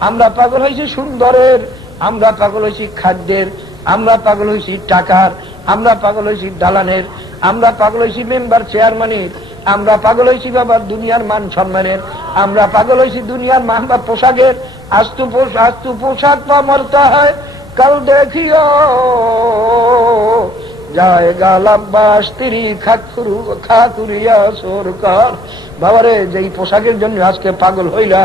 আমরা পাগল হয়েছি সুন্দরের, আমরা পাগল হয়েছি খাদ্যের, আমরা পাগল হয়েছি টাকার, আমরা পাগল হয়েছি দালানের, আমরা পাগল হয়েছি মেম্বার চেয়ারম্যানের, আমরা পাগল হয়েছি বাবার দুনিয়ার মান সম্মানের, আমরা পাগল হয়েছি দুনিয়ার মাহবা পোশাকের। আস্তু পোশাক পা মরতা হয় কাল দেখিও, জায়গা লাব্বাস তিরি খাকুরিয়া সরকার। বাবারে যেই পোশাকের জন্য আজকে পাগল হইলা,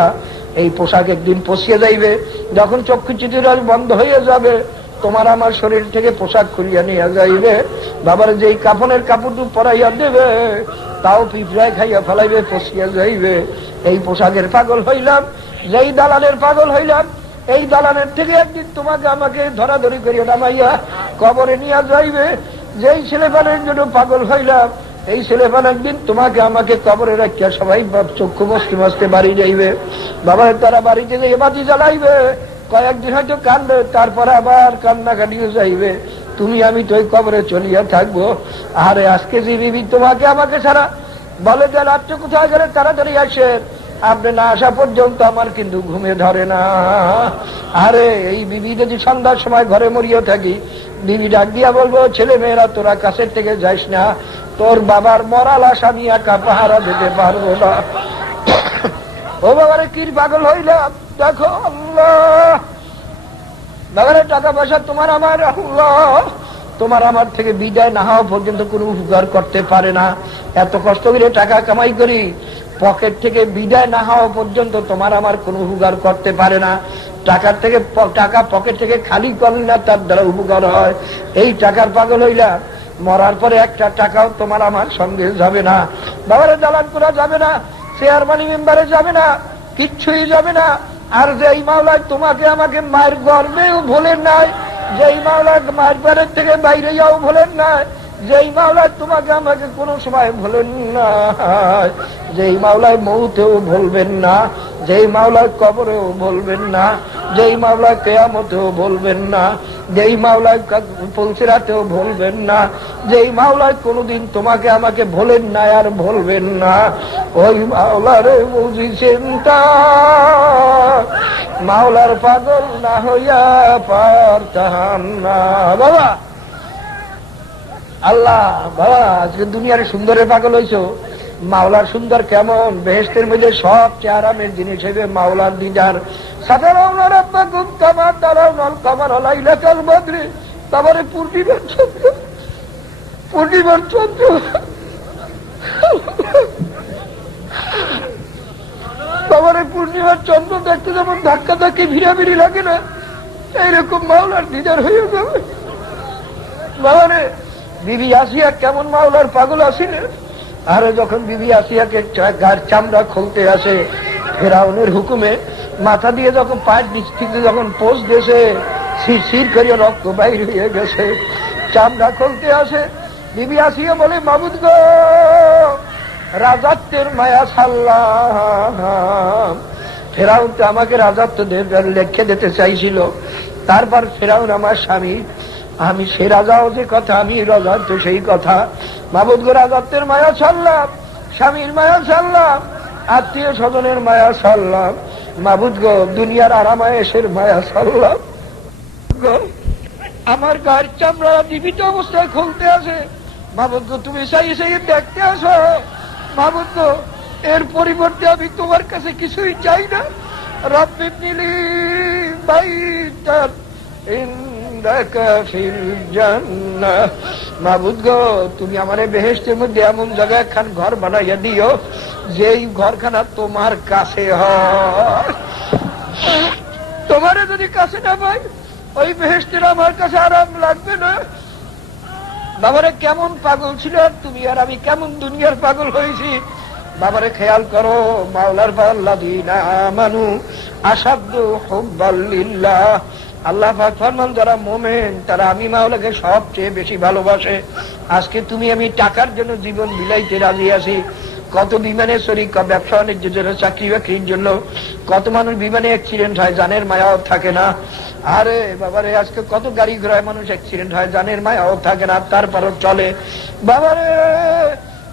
এই পোশাক একদিন পচিয়ে যাইবে। যখন চক্ষু চিতিরাজ বন্ধ হয়ে যাবে, তোমার আমার শরীর থেকে পোশাক খুলিয়া নিয়ে যাইবে। বাবার যেই কাফনের কাপড় পরাইয়া দেবে, তাও পিঁপড়ায় খাইয়া ফেলাইবে, পচিয়া যাইবে। এই পোশাকের পাগল হইলাম, যেই দালানের পাগল হইলাম, এই দালানের থেকে একদিন তোমাকে আমাকে ধরাধরি করিয়া নামাইয়া কবরে নিয়ে যাইবে। যেই ছেলেপানের জন্য পাগল হইলাম, এই ছেলেপান একদিন তোমাকে আমাকে কবরে রাখিয়া সবাই চক্ষু বসতে বসতে বাড়ি যাইবে। বাবা তারা বাড়িতে গিয়ে বাতি জ্বালাইবে, কয়েকদিন হয়তো কান্দবে, তারপরে আবার কান্না কাটিয়ে যাইবে। তুমি আমি তো ওই কবরে চলিয়া থাকবো। আরে আজকে যে বিবি তোমাকে আমাকে ছাড়া বলে যে রাত্রে কোথায় গেলে তাড়াতাড়ি আসেন, আপনি না আসা পর্যন্ত আমার কিন্তু ঘুমে ধরে না। আরে এই বিবি যদি সন্ধ্যার সময় ঘরে মরিয়া থাকি, বিবি ডাক দিয়া বলবো, ছেলে মেয়েরা তোরা কাছের থেকে যাইস না, তোর বাবার মরাল আশা নিয়ে একা পাহারা দিতে পারবো না। ও বাবারে কি পাগল হইলাম, দেখো আল্লাহ। বাবারে টাকা পয়সা তোমার আমার, আল্লাহ তোমার আমার থেকে বিদায় না হওয়া পর্যন্ত কোনো উপকার করতে পারে না। এত কষ্ট করে টাকা কামাই করি, পকেট থেকে বিদায় না হওয়া পর্যন্ত তোমার আমার কোনো উপকার করতে পারে না। টাকা পকেট থেকে খালি করলে না তার দ্বারা উপকার হয়। এই টাকার পাগল হইলা, মরার পরে একটা টাকাও তোমার আমার সঙ্গে যাবে না। বাবারে দালান করা যাবে না, চেয়ারম্যান মেম্বারে যাবে না, কিচ্ছুই যাবে না। আর যেই মাওলায় তোমাকে আমাকে মায়ের গর্বেও ভোলেন নাই, যেই মাওলায় মায়ের বাড়ির থেকে বাইরে যাও ভোলেন নাই, যেই মাওলায় তোমাকে আমাকে কোনো সময় ভোলেন না, যেই মাওলায় মৌতেও ভুলবেন না, যেই মাওলায় কবরেও ভুলবেন না, যেই মাওলায় কেয়ামতেও ভুলবেন না, যেই মাওলায় পৌঁছরাতেও ভুলবেন না, যেই মাওলায় কোনোদিন তোমাকে আমাকে ভোলেন না আর ভুলবেন না, ওই মাওলারে বুঝিছেন তা মাওলার পাগল না হইয়া পারতাম না। বাবা আল্লাহ, বাবা আজকে দুনিয়ার সুন্দরের পাগল হইছো। মাওলার সুন্দর কেমন? বেহেশতের মধ্যে সবচেয়ে আরামের জিনিস হইবে মাওলার দিদার। তারপরে পূর্ণিমার চন্দ্র, পূর্ণিমার চন্দ্র, তারপরে পূর্ণিমার চন্দ্র দেখতে যেমন ধাক্কা ধাক্কি ভিড়াভিড়ি লাগে না, এইরকম মাওলার দিদার হয়ে যাবে। বাবারে বিবি আসিয়া কেমন মাওলার পাগল আসিলে। আরে যখন বিবি আসিয়াকে গার চামড়া খুলতে আসে ফেরাউনের হুকুমে, মাথা দিয়ে যখন পায়ের দৃষ্টিতে যখন পোষ দিয়েছে, শির করিয়া রক্ত বাইর হয়ে গেছে, চামড়া খুলতে আসে, বিবি আসিয়া বলে, মাবুদ গো রাজাত্বের মায়া সাল্লাম। ফেরাউন তো আমাকে রাজাত্ব লেখে দিতে চাইছিল, তারপর ফেরাউন আমার স্বামী, আমি সে রাজাও যে কথা, আমি রাজা তো সেই কথা। মাবুদ গো, রাজত্বের মায়া ছাড়লাম, স্বামীর মায়া ছাড়লাম, আত্মীয় স্বজনের মায়া ছাড়লাম। মাবুদ গো, দুনিয়ার আরামায়েশের মায়া ছাড়লাম। আমার গায়ের চামড়া জীবিত অবস্থায় খুলতে আসে। মাবুদ গো, তুমি চাই চাই দেখতে আসো। মাবুদ গো, এর পরিবর্তে আমি তোমার কাছে কিছুই চাই না। রব্বি ইবনিলি বাইতান ইনদাকা ফিল জান্নাহ। মাবুদ গো, তুমি আমারে বেহেশতের মধ্যে এমন জায়গায় একখান ঘর বানাইয়া দিও যেই ঘরখানা তোমার কাছে হয়। তোমারে যদি কাছে না পাই, ওই বেহেশতের আমার কাছে আরাম লাগবে না। বাবারে কেমন পাগল ছিল তুমি আর আমি, কেমন দুনিয়ার পাগল হয়েছি। বাবারে খেয়াল করো, মাওলার বাল্লাযীনা আমানু আশাদ্দু হুব্বাল লিল্লাহ। আল্লাহ পাক ফরমান, যারা মুমিন তারা আমি মাওলাকে সবচেয়ে বেশি ভালোবাসে। আজকে তুমি আমি টাকার জন্য জীবন বিলাইতে রাজি আছি। কত বিমানে চড়ি, ব্যবসা বাণিজ্যের জন্য, চাকরি বাকরির জন্য কত মানুষ বিমানে অ্যাক্সিডেন্ট হয়, জানের মায়াও থাকে না। আরে বাবারে, আজকে কত গাড়ি ঘোড়ায় মানুষ অ্যাক্সিডেন্ট হয়, জানের মায়াও থাকে না, তারপরও চলে। বাবারে,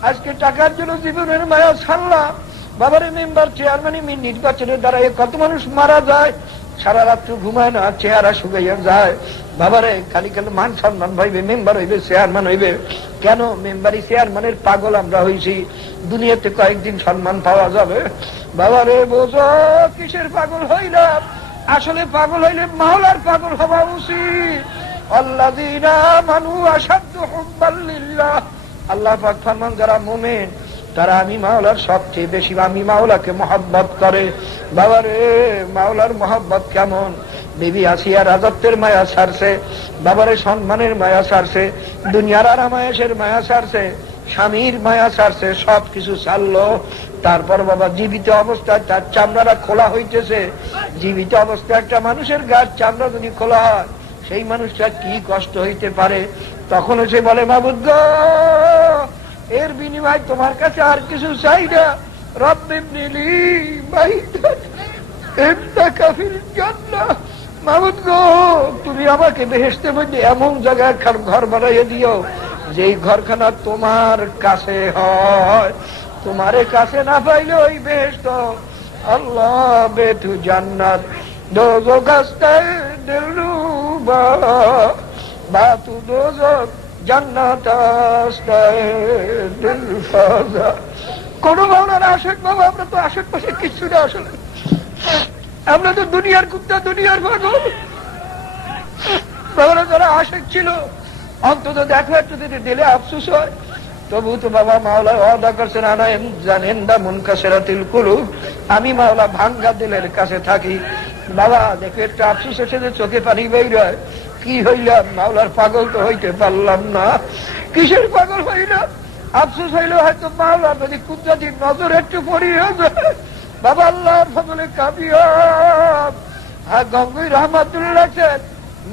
আজকে টাকার জন্য জীবনের মায়া ছাড়লাম। বাবারে, মেম্বার চেয়ারম্যান নির্বাচনের দ্বারা কত মানুষ মারা যায়, সারা রাত্র ঘুমায় না, চেহারা শুকাইয়া যায়। বাবারে, খালি খালি মান সম্মান ভাইবে, মেম্বার হইবে, চেয়ারম্যান হইবে। কেন মেম্বারি চেয়ারম্যানের পাগল আমরা হইছি? দুনিয়াতে কয়েকদিন সম্মান পাওয়া যাবে। বাবারে, বোঝো কিসের পাগল হইলাম। আসলে পাগল হইলে মাওলার পাগল হওয়া উচিত। আল্লাযীনা আমানু আশাদ্দু হুব্বাল লিল্লাহ। আল্লাহ পাক ফরমান, যারা মুমিন তারা আমি মাওলার সবচেয়ে বেশি, আমি মাওলাকে মহব্বত করে। বাবারে, মাওলার মহব্বত কেমন? বিবি আসিয়া রাজত্বের মায়া ছাড়ছে, বাবারে সম্মানের মায়া ছাড়ছে, দুনিয়ার আরামায়েশের মায়া ছাড়ছে, স্বামীর মায়া ছাড়ছে, সবকিছু ছাড়লো। তারপর বাবা জীবিত অবস্থায় তার চামড়াটা খোলা হইতেছে। জীবিত অবস্থায় একটা মানুষের গাছ চামড়া যদি খোলা হয়, সেই মানুষটা কি কষ্ট হইতে পারে। তখন সে বলে, মাবুদ গো, এর বিনিময় তোমার কাছে আর কিছু চাই না। রব্বি ইবনিলি বাইতান ইনদাকা ফিল জান্নাহ। মাবুদ গো, তুমি আমাকে বেহেশতের মধ্যে এমন জায়গায় ঘর বানাইয়া দিও যেই ঘরখানা তোমার কাছে হয়। তোমারে কাছে না পাইলে ওই বেহেশত আল্লাহ বেতু জান্নাত দোজখ আস্তায় দিলরুবা বাতু দোজখ জান্নাত আস্তায় দিলফাজা। কোন মাওলার আশেক বাবা, আমরা তো আশেক পাশে কিছু না। আসলে আমরা তো দুনিয়ার কুত্তা, দুনিয়ার পাগল। বাবারা, যারা আশেক ছিল অন্তত দেখো একটু যদি দিলে আফসোস হয়। তবু তো বাবা মাওলা ওয়াদা করছেন, আনা জানেন দা মুনকাসিরাতিল কুলুব, আমি মাওলা ভাঙ্গা দিলের কাছে থাকি। বাবা দেখো একটু আফসোস এসে যে চোখে পানি বের হয়। কি হইলাম? মাওলার পাগল তো হইতে পারলাম না। কিসের পাগল হইলাম? আফসোস হইলে হয়তো মাওলা যদি কুদরতি নজর একটু পড়িয়ে যায়। বাবা আল্লাহর ফজলে কামিয়াব। আর গঙ্গুই রহমাতুল্লাহ লেখেন,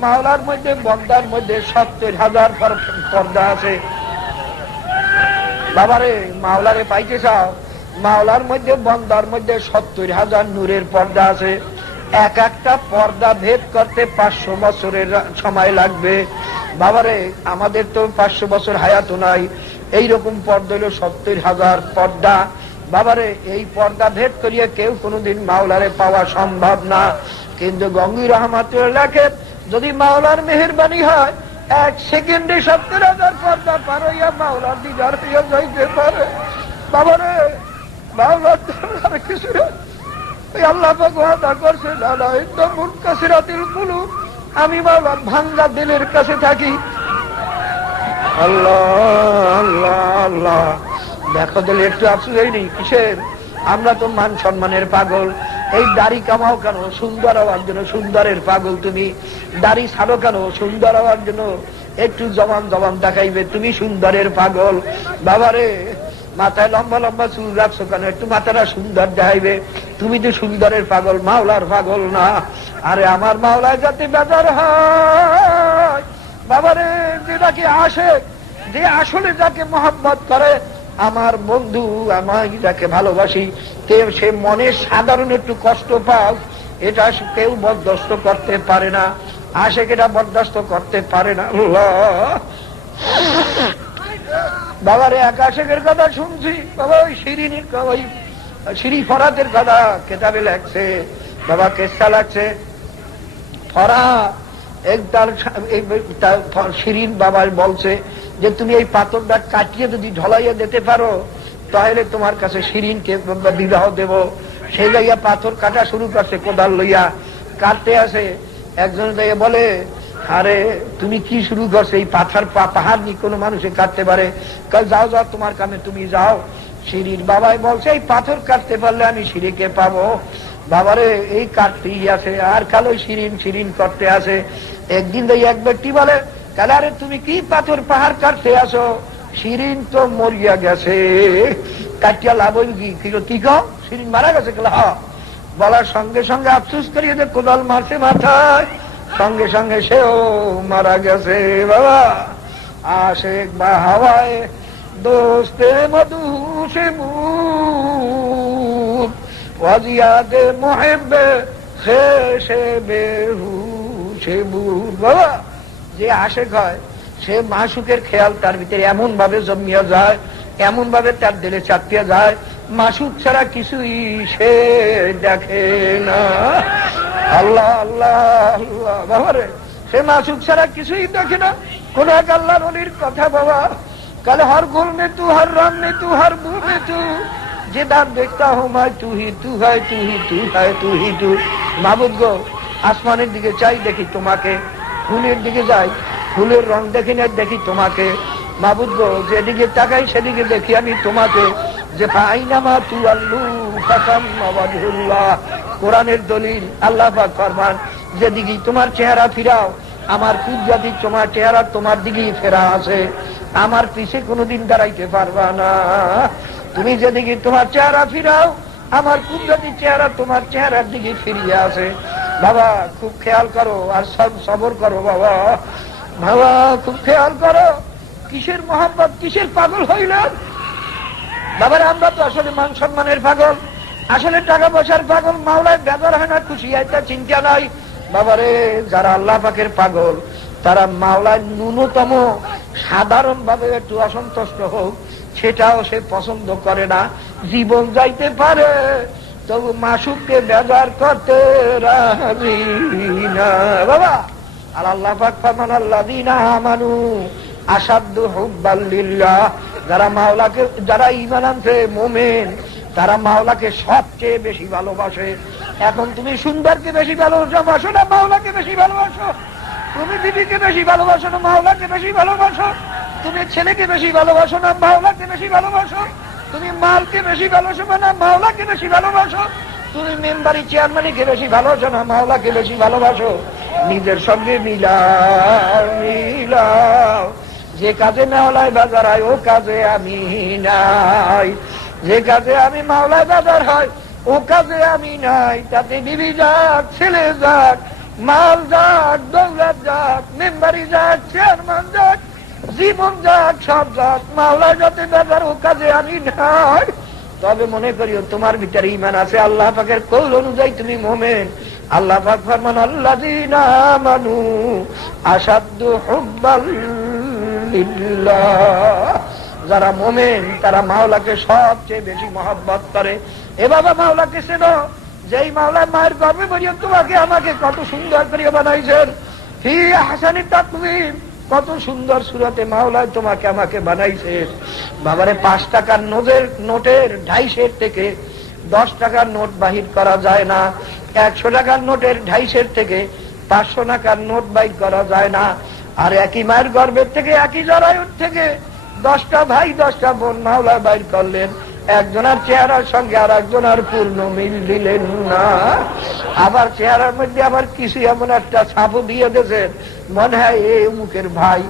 মাওলার মধ্যে বন্দার মধ্যে 70,000 পর্দা আছে। বাবারে, মাওলারে পাইতে চাও, মাওলার মধ্যে বন্দার মধ্যে 70,000 নূরের পর্দা আছে। এক একটা পর্দা ভেদ করতে 500 বছরের সময় লাগবে। বাবারে, আমাদের তো 500 বছর হায়াত নাই। এইরকম পর্দা হলো 70,000 পর্দা। বাবারে, এই পর্দা ভেদ করিয়ে কেউ কোনোদিন মাওলারে পাওয়া সম্ভব না। কিন্তু গঙ্গুই রহমাতুল্লাহ লেখে, যদি মাওলার মেহেরবানি হয়, 1 সেকেন্ডে 70,000 পর্দা পার হইয়া মাওলার দিদার হইয়া যাইতে পারে। বাবারে, মাওলার আর কিছু না। আল্লাহ পাক ওয়াদা করছেন, আলা ইন্না মুনকাসিরাতিল কুলুব, আমি মাওলার ভাঙ্গা দিলের কাছে থাকি। আল্লাহ আল্লাহ আল্লাহ। দেখো দিলে একটু আফসোস হয়নি? কিসের? আমরা তো মান সম্মানের পাগল। এই দাড়ি কামাও কেন? সুন্দর হওয়ার জন্য। সুন্দরের পাগল তুমি। দাড়ি ছাড়ো কেন? সুন্দর হওয়ার জন্য। একটু জবান জবান দেখাইবে, তুমি সুন্দরের পাগল। বাবারে, মাথায় লম্বা লম্বা চুল রাখছো কেন? একটু মাথাটা সুন্দর দেখাইবে, তুমি তো সুন্দরের পাগল, মাওলার পাগল না। আরে আমার মাওলায় যাতে বেজার হয়। বাবারে, যেটাকে আসে, যে আসলে যাকে মহব্বত করে, আমার বন্ধু, আমি যাকে ভালোবাসি, সে মনে সাধারণ একটু কষ্ট পাও, এটা কেউ বরদাস্ত করতে পারে না। আশেক এটা বরদাস্ত করতে পারে না। আল্লাহ বাবারে এক আশেকের কথা শুনছি বাবা, ওই শিরিনের ওই শিরি ফরাতের কথা কেতাবে লাগছে বাবা, কেসা লাগছে। ফরা শিরিন বাবা বলছে যে তুমি এই পাথরটা কাটিয়ে যদি ঢলাইয়া দিতে পারো তাহলে তোমার কাছে শিরিনকে বিবাহ দেব। সেই জায়গা পাথর কাটা শুরু করছে, কোদাল লইয়া কাটতে আসে। একজন বলে আরে তুমি কি শুরু করছো, এই পাহাড় নি কোনো মানুষে কাটতে পারে? কাল যাও যাও তোমার কামে তুমি যাও। শিরির বাবাই বলছে এই পাথর কাটতে পারলে আমি শিরিকে পাবো। বাবারে এই কাটতেই আছে আর কালো শিরিন শিরিন করতে আছে। একদিন এক ব্যক্তি বলে কালে আরে তুমি কি পাথর পাহাড় কাটতে আসো, শিরিন তো মরিয়া গেছে, কাটিয়া লাভ কি কও, শিরিন মারা গেছে? বলার সঙ্গে সঙ্গে আফসোস করিয়ে যে কোদাল মারছে মাথায়, সঙ্গে সঙ্গে সেও মারা গেছে। বাবা আশেক বা হাওয়ায় দোস্তে মধু সে ওয়াজিয়াদে মুহিব্বে সে বেহু সে বুদ। বাবা যে আশেক হয় সে মাসুকের খেয়াল তার ভিতরে এমন ভাবে জমিয়া যায়, এমন ভাবে তার দিলে চাপিয়া যায়, মাসুক ছাড়া কিছুই সে দেখে না। আল্লাহ আল্লাহ আল্লাহ বাবারে, সে মাসুক ছাড়া কিছুই দেখে না। কোন এক আল্লাহর ওলির কথা বাবা, কালে হর গোল মে তু, হর রং মে তু, হর বু মে তু, যে দাঁত দেখতা হো মায় তু হি তু হয়, তু হি তু হয়, তু হি তু। মাবুদ গো, আসমানের দিকে চাই দেখি তোমাকে, ফুলের দিকে যাই ফুলের রং দেখি না দেখি তোমাকে। মাবুদ গো, যেদিকে তাকাই সেদিকে দেখি আমি তোমাকে। যে ফাইনামা তু আল্লু ফাসাম্মা ওয়াজহুল্লাহ, কোরআনের দলিল, আল্লাহ পাক ফরমান যেদিকে তোমার চেহারা ফিরাও আমার কুদরতি তোমার চেহারা তোমার দিকেই ফেরা আছে, আমার পিছে কোনোদিন দাঁড়াইতে পারবা না। তুমি যেদিকে তোমার চেহারা ফিরাও আমার কুদরতি চেহারা তোমার চেহারার দিকে ফিরিয়ে আছে। বাবা খুব খেয়াল করো আর সবর করো বাবা, বাবা খুব খেয়াল করো। কিসের মোহাম্মত, কিসের পাগল হইলাম বাবার? আমরা তো আসলে মান সম্মানের পাগল, আসলে টাকা পয়সার পাগল। মাওলায় বেজার হয় না, খুশি একটা চিন্তা নাই বাবারে। যারা আল্লাহ পাকের পাগল তারা মাওলায় ন্যূনতম সাধারণ ভাবে একটু অসন্তুষ্ট হোক সেটাও সে পছন্দ করে না। জীবন যাইতে পারে তবু মাসুককে বেজার করতে রাজি না বাবা। আর আল্লাহ পাক ফরমান আল্লাযীনা আমানু আশাদ্দু হুব্বাল লিল্লাহ, যারা মাওলাকে, যারা ঈমান আনছে মুমিন, তারা মাওলাকে সবচেয়ে বেশি ভালোবাসে। এখন তুমি সুন্দরকে বেশি ভালোবাসো না মাওলাকে বেশি ভালোবাসো? তুমি বিবিকে বেশি ভালোবাসো না মাওলাকে বেশি ভালোবাসো? তুমি ছেলেকে বেশি ভালোবাসো না মাওলাকে বেশি ভালোবাসো? তুমি মালকে বেশি ভালোবাসো না মাওলাকে বেশি ভালোবাসো? তুমি মেম্বারি চেয়ারম্যানকে বেশি ভালোবাসো না মাওলাকে বেশি ভালোবাসো? নিজের সঙ্গে মিলাও মিলাও। যে কাজে মাওলায় বাজার হয় ও কাজে আমি নাই, যে কাজে আমি মাওলায় বাজার হয় ও কাজে আমি নাই। তাতে বিবি যাক, ছেলে যাক, মাল যাক, দৌলত যাক, মেম্বারি যাক, চেয়ারম্যান যাক, জীবন যাক, সব যাক, মাওলায় যাতে বাজার ও কাজে আমি নাই। তবে মনে করিও তোমার ভিতরে ঈমান আছে, আল্লাহ পাকের কৌল অনুযায়ী তুমি মুমিন। আল্লাহ পাক ফরমান আল্লাযীনা আমানু আশাদ্দু হুব্বাল লিল্লাহ, যারা মুমিন তারা মাওলাকে সবচেয়ে বেশি মহব্বত করে। এ বাবা মাওলাকে চেনো, যেই মাওলা মায়ের গর্ভে বলিয়া তোমাকে আমাকে কত সুন্দর করে বানাইছেন, ফি আহসানি তাকওয়িম, কত সুন্দর সুরতে মাওলা তোমাকে আমাকে বানাইছেন। বাবারে 5 টাকার নোটের 2.5 থেকে 10 টাকার নোট বাহির করা যায় না, 100 টাকার নোটের 2.5 থেকে 500 টাকার নোট বাহির করা যায় না। আর একই মায়ের গর্ভের থেকে, একই জরায়ুর থেকে 10টা ভাই 10টা বোন মাওলা বাইর করলেন, একজনের চেহারার সঙ্গে আর একজনের পূর্ণ মিল দিলেন না। আবার চেহারার মধ্যে আবার কিছু এমন একটা ছাপও দিয়ে দিয়েছেন, মনে হয় এই মুখের ভাই,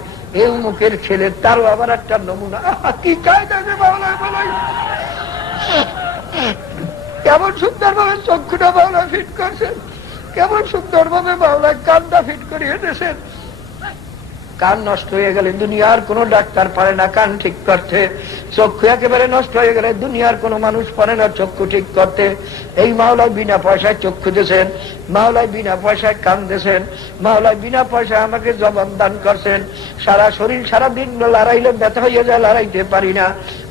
এই মুখের ছেলে, তারও আবার একটা নমুনা। কি চাই দেখে মাওলা বলাই, কেমন সুন্দর ভাবে চক্ষুটা মাওলা ফিট করছেন, কেমন সুন্দর ভাবে মাওলা কানটা ফিট করিয়ে দিয়েছেন। কান নষ্ট হয়ে গেলে দুনিয়ার কোনো ডাক্তার পারে না কান ঠিক করতে, চক্ষু একেবারে নষ্ট হয়ে গেলে দুনিয়ার কোনো মানুষ পারে না চক্ষু ঠিক করতে। এই মাওলায় বিনা পয়সায় চক্ষু দিয়েছেন, মাওলায় বিনা পয়সায় কান দিয়েছেন, মাওলায় বিনা পয়সায় আমাকে জবান দান করছেন। সারা শরীর সারা দিন লড়াইলে ব্যথা হয়ে যায়, লড়াইতে পারি না।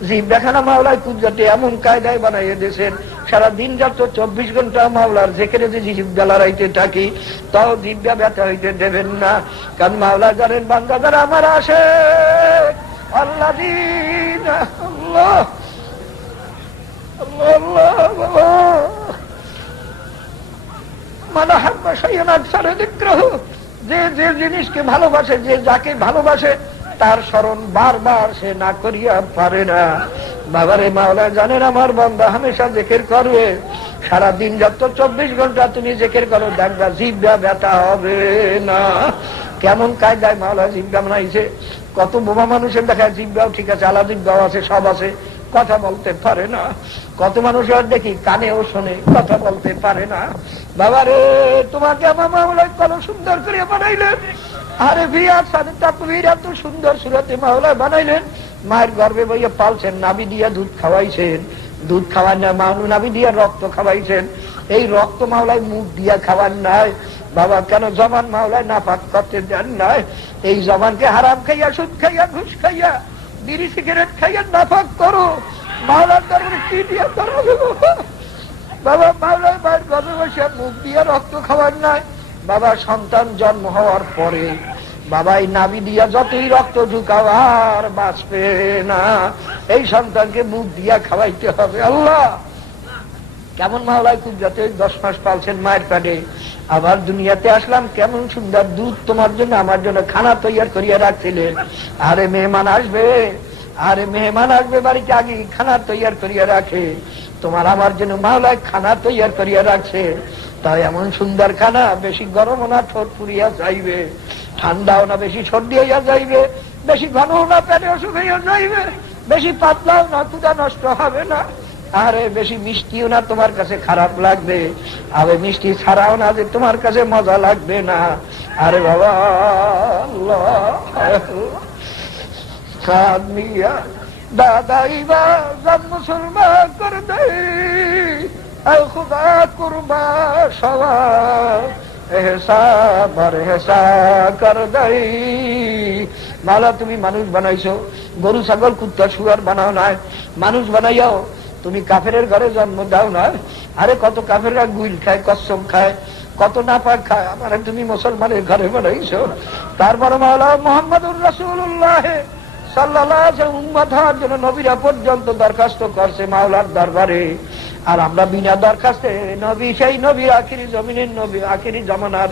জিহ্বাখানা মাওলায় কুদরতে এমন কায়দায় বানাইয়ে দিয়েছেন, সারা দিন যত 24 ঘন্টা মাওলার যেখানে যে জিহ্বা লড়াইতে থাকি, তাও জিহ্বা ব্যথা হইতে দেবেন না। কারণ মাওলা জানেন বান্দা যারা আমার আসে আল্লাহ দিন আল্লাহ আল্লাহ মানে হাব্বা শাইআন আকসারা যিকরাহু, যে যে জিনিসকে ভালোবাসে, যে যাকে ভালোবাসে তার স্মরণ বারবার সে না করিয়া পারে না। বাবারে মাওলা জানেন আমার বান্দা হামেশা জিকির করবে, সারাদিন যত 24 ঘন্টা তুমি জিকির করো, দেখবা জিহ্বা ব্যথা হবে না। কেমন কায়দায় মাওলা জিহ্বা বানাইছে। কত বোমা মানুষের দেখায় জিহ্বাও ঠিক আছে, আলা জিহ্বাও আছে, সব আছে, কথা বলতে পারে না। কত মানুষের দেখি কানেও শোনে, কথা বলতে পারে না। বাবারে তোমাকে আমার মাওলা কত সুন্দর করে বানাইলেন, আরে ভিয়ার সাথে তাকবীর এত সুন্দর সুরতে মাওলা বানাইলেন। মায়ের গর্ভে বইয়ে পালছেন, নাভি দিয়া দুধ খাওয়াইছেন, দুধ খাওয়ান না, মাউনু নাভি দিয়া রক্ত খাওয়াইছেন। এই রক্ত মাওলায় মুখ দিয়া খাওয়ান নাই বাবা, কেন জবান মাওলায় নাপাক করতে দেন নাই? এই জবানকে হারাম খাইয়া, সুদ খাইয়া, ঘুষ খাইয়া, বিড়ি সিগারেট খাইয়া নাপাক করো। মাওলার দরবারে কি দিয়া করো বাবা? মাওলায় মায়ের গর্ভে বসে মুখ দিয়া রক্ত খাওয়ান নাই বাবা। সন্তান জন্ম হওয়ার পরে বাবা এই নাভি দিয়া যতই রক্ত ঢুকাও আর বাঁচবে না। এই সন্তানকে মুখ দিয়া খাওয়াইতে হবে। আল্লাহ কেমন মাওলায় খুব যাতে 10 মাস পালছেন মায়ের পেটে, আবার দুনিয়াতে আসলাম, কেমন সুন্দর দুধ তোমার জন্য আমার জন্য খানা তৈয়ার করিয়া রাখছিলেন। আরে মেহমান আসবে, আরে মেহমান আসবে বাড়িতে, আগে খানা তৈয়ার করিয়া রাখে। তোমার আমার জন্য মাওলায় খানা তৈয়ার করিয়া রাখছে। তাই এমন সুন্দর খানা, বেশি গরমও না ঠোঁট পুড়িয়া যাইবে, ঠান্ডাও না বেশি সর্দি হইয়া যাইবে, বেশি ঘনও না পেটে অসুখ হইয়া যাইবে, বেশি পাতলাও না ক্ষুধা নষ্ট হবে না, আরে বেশি মিষ্টিও না তোমার কাছে খারাপ লাগবে, আরে মিষ্টি ছাড়াও না যে তোমার কাছে মজা লাগবে না। আরে বাবা মিয়া দাদাই বা জব মুসলমান করে দেয়, খুদা কুরবা সবা এহসাব আর এহসা কর দেয়। মালা তুমি মানুষ বানাইছো, গরু ছাগল কুত্তা শুয়ার বানাও না, মানুষ বানাইয়াও তুমি কাফেরের ঘরে জন্ম দাও না। আরে কত কাফেররা গুইল খায়, কসম খায়, কত নাপাক খায়, আমার তুমি মুসলমানের ঘরে বানাইছো। তারপর মাওলা মুহাম্মদুর রাসূলুল্লাহ সাল্লাল্লাহু আলাইহি ওয়াসাল্লাম উম্মত হওয়ার জন্য নবীরা পর্যন্ত দরখাস্ত করছে মাওলার দরবারে। আর আমরা বিনা দরখাস্তে নবী, সেই নবীর আখিরি জমিনের নবী, আখিরি জামানার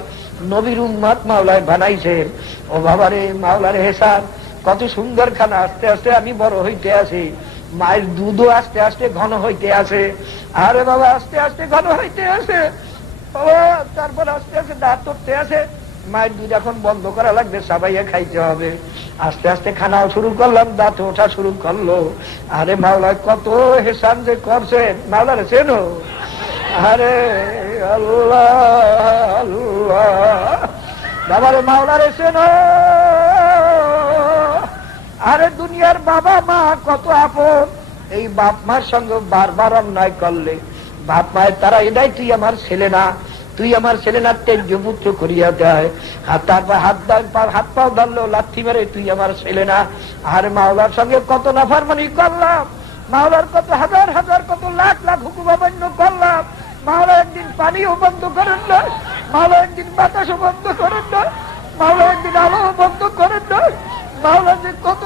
নবীর উম্মত মাওলায় বানাইছেন। ও বাবারে মাওলার হেসাব কত সুন্দর খানা। আস্তে আস্তে আমি বড় হইতে আছি, মায়ের দুধও আস্তে আস্তে ঘন হইতে আছে। আরে বাবা আস্তে আস্তে ঘন হইতে আছে, তারপর আস্তে আস্তে দাঁত উঠতে আছে। মায়ের দুধ এখন বন্ধ করা লাগবে, সাবাইয়া খাইতে হবে। আস্তে আস্তে খানাও শুরু করলাম, দাঁত ওঠা শুরু করলো। আরে মাওলা কত হেসান যে করছেন, মাওলার চেনো? আরে আল্লাহ আল্লাহ বাবারে মাওলার চেনো? আরে দুনিয়ার বাবা মা কত আপন, এই বাপ মার সঙ্গে বারবার অন্যায় করলে বাপ মায়ের তারা এটাই তুই আমার ছেলে না, তুই আমার ছেলে না, তেজ্য পুত্র করিয়া দেয়। তারপর হাত পাও ধরলো, লাথি মেরে তুই আমার ছেলে না। আর মাওলার সঙ্গে কত নাফরমানি করলাম, মাওলার কত হাজার হাজার কত লাখ লাখ হুকুম অমান্য করলাম। মাওলা একদিন পানিও বন্ধ করেন না, মাওলা একদিন বাতাসও বন্ধ করেন না, মাওলা একদিন আলো বন্ধ করেন না। মাওলা যে কত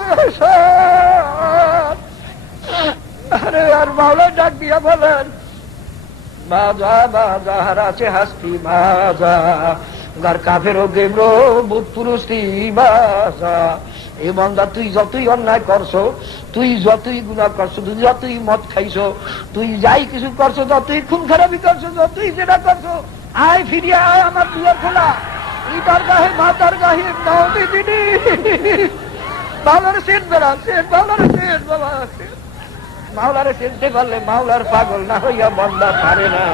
আরে আর মাওলা ডাক দিয়া বলেন বাজা বাজা হারাছে হাসতি বাজা, গার কাফের ও গেব্রো বুধ পুরুষি বাজা। এই বন্দা তুই যতই অন্যায় করছো, তুই যতই গুনাহ করছো, তুই যতই মদ খাইছো, তুই যাই কিছু করছো, যতই খুন খারাপি করছো, যতই যেটা করছো, আয় ফিরিয়া আয়, আমার দুয়ার খোলা। ইটার গাহে মাতার গাহে নবী দিদি মাওলার সেন বেড়া সেন, মাওলার সেন বাবা। মাওলারে চিনতে পারলে মাওলার পাগল না হইয়া বন্দা পারে না।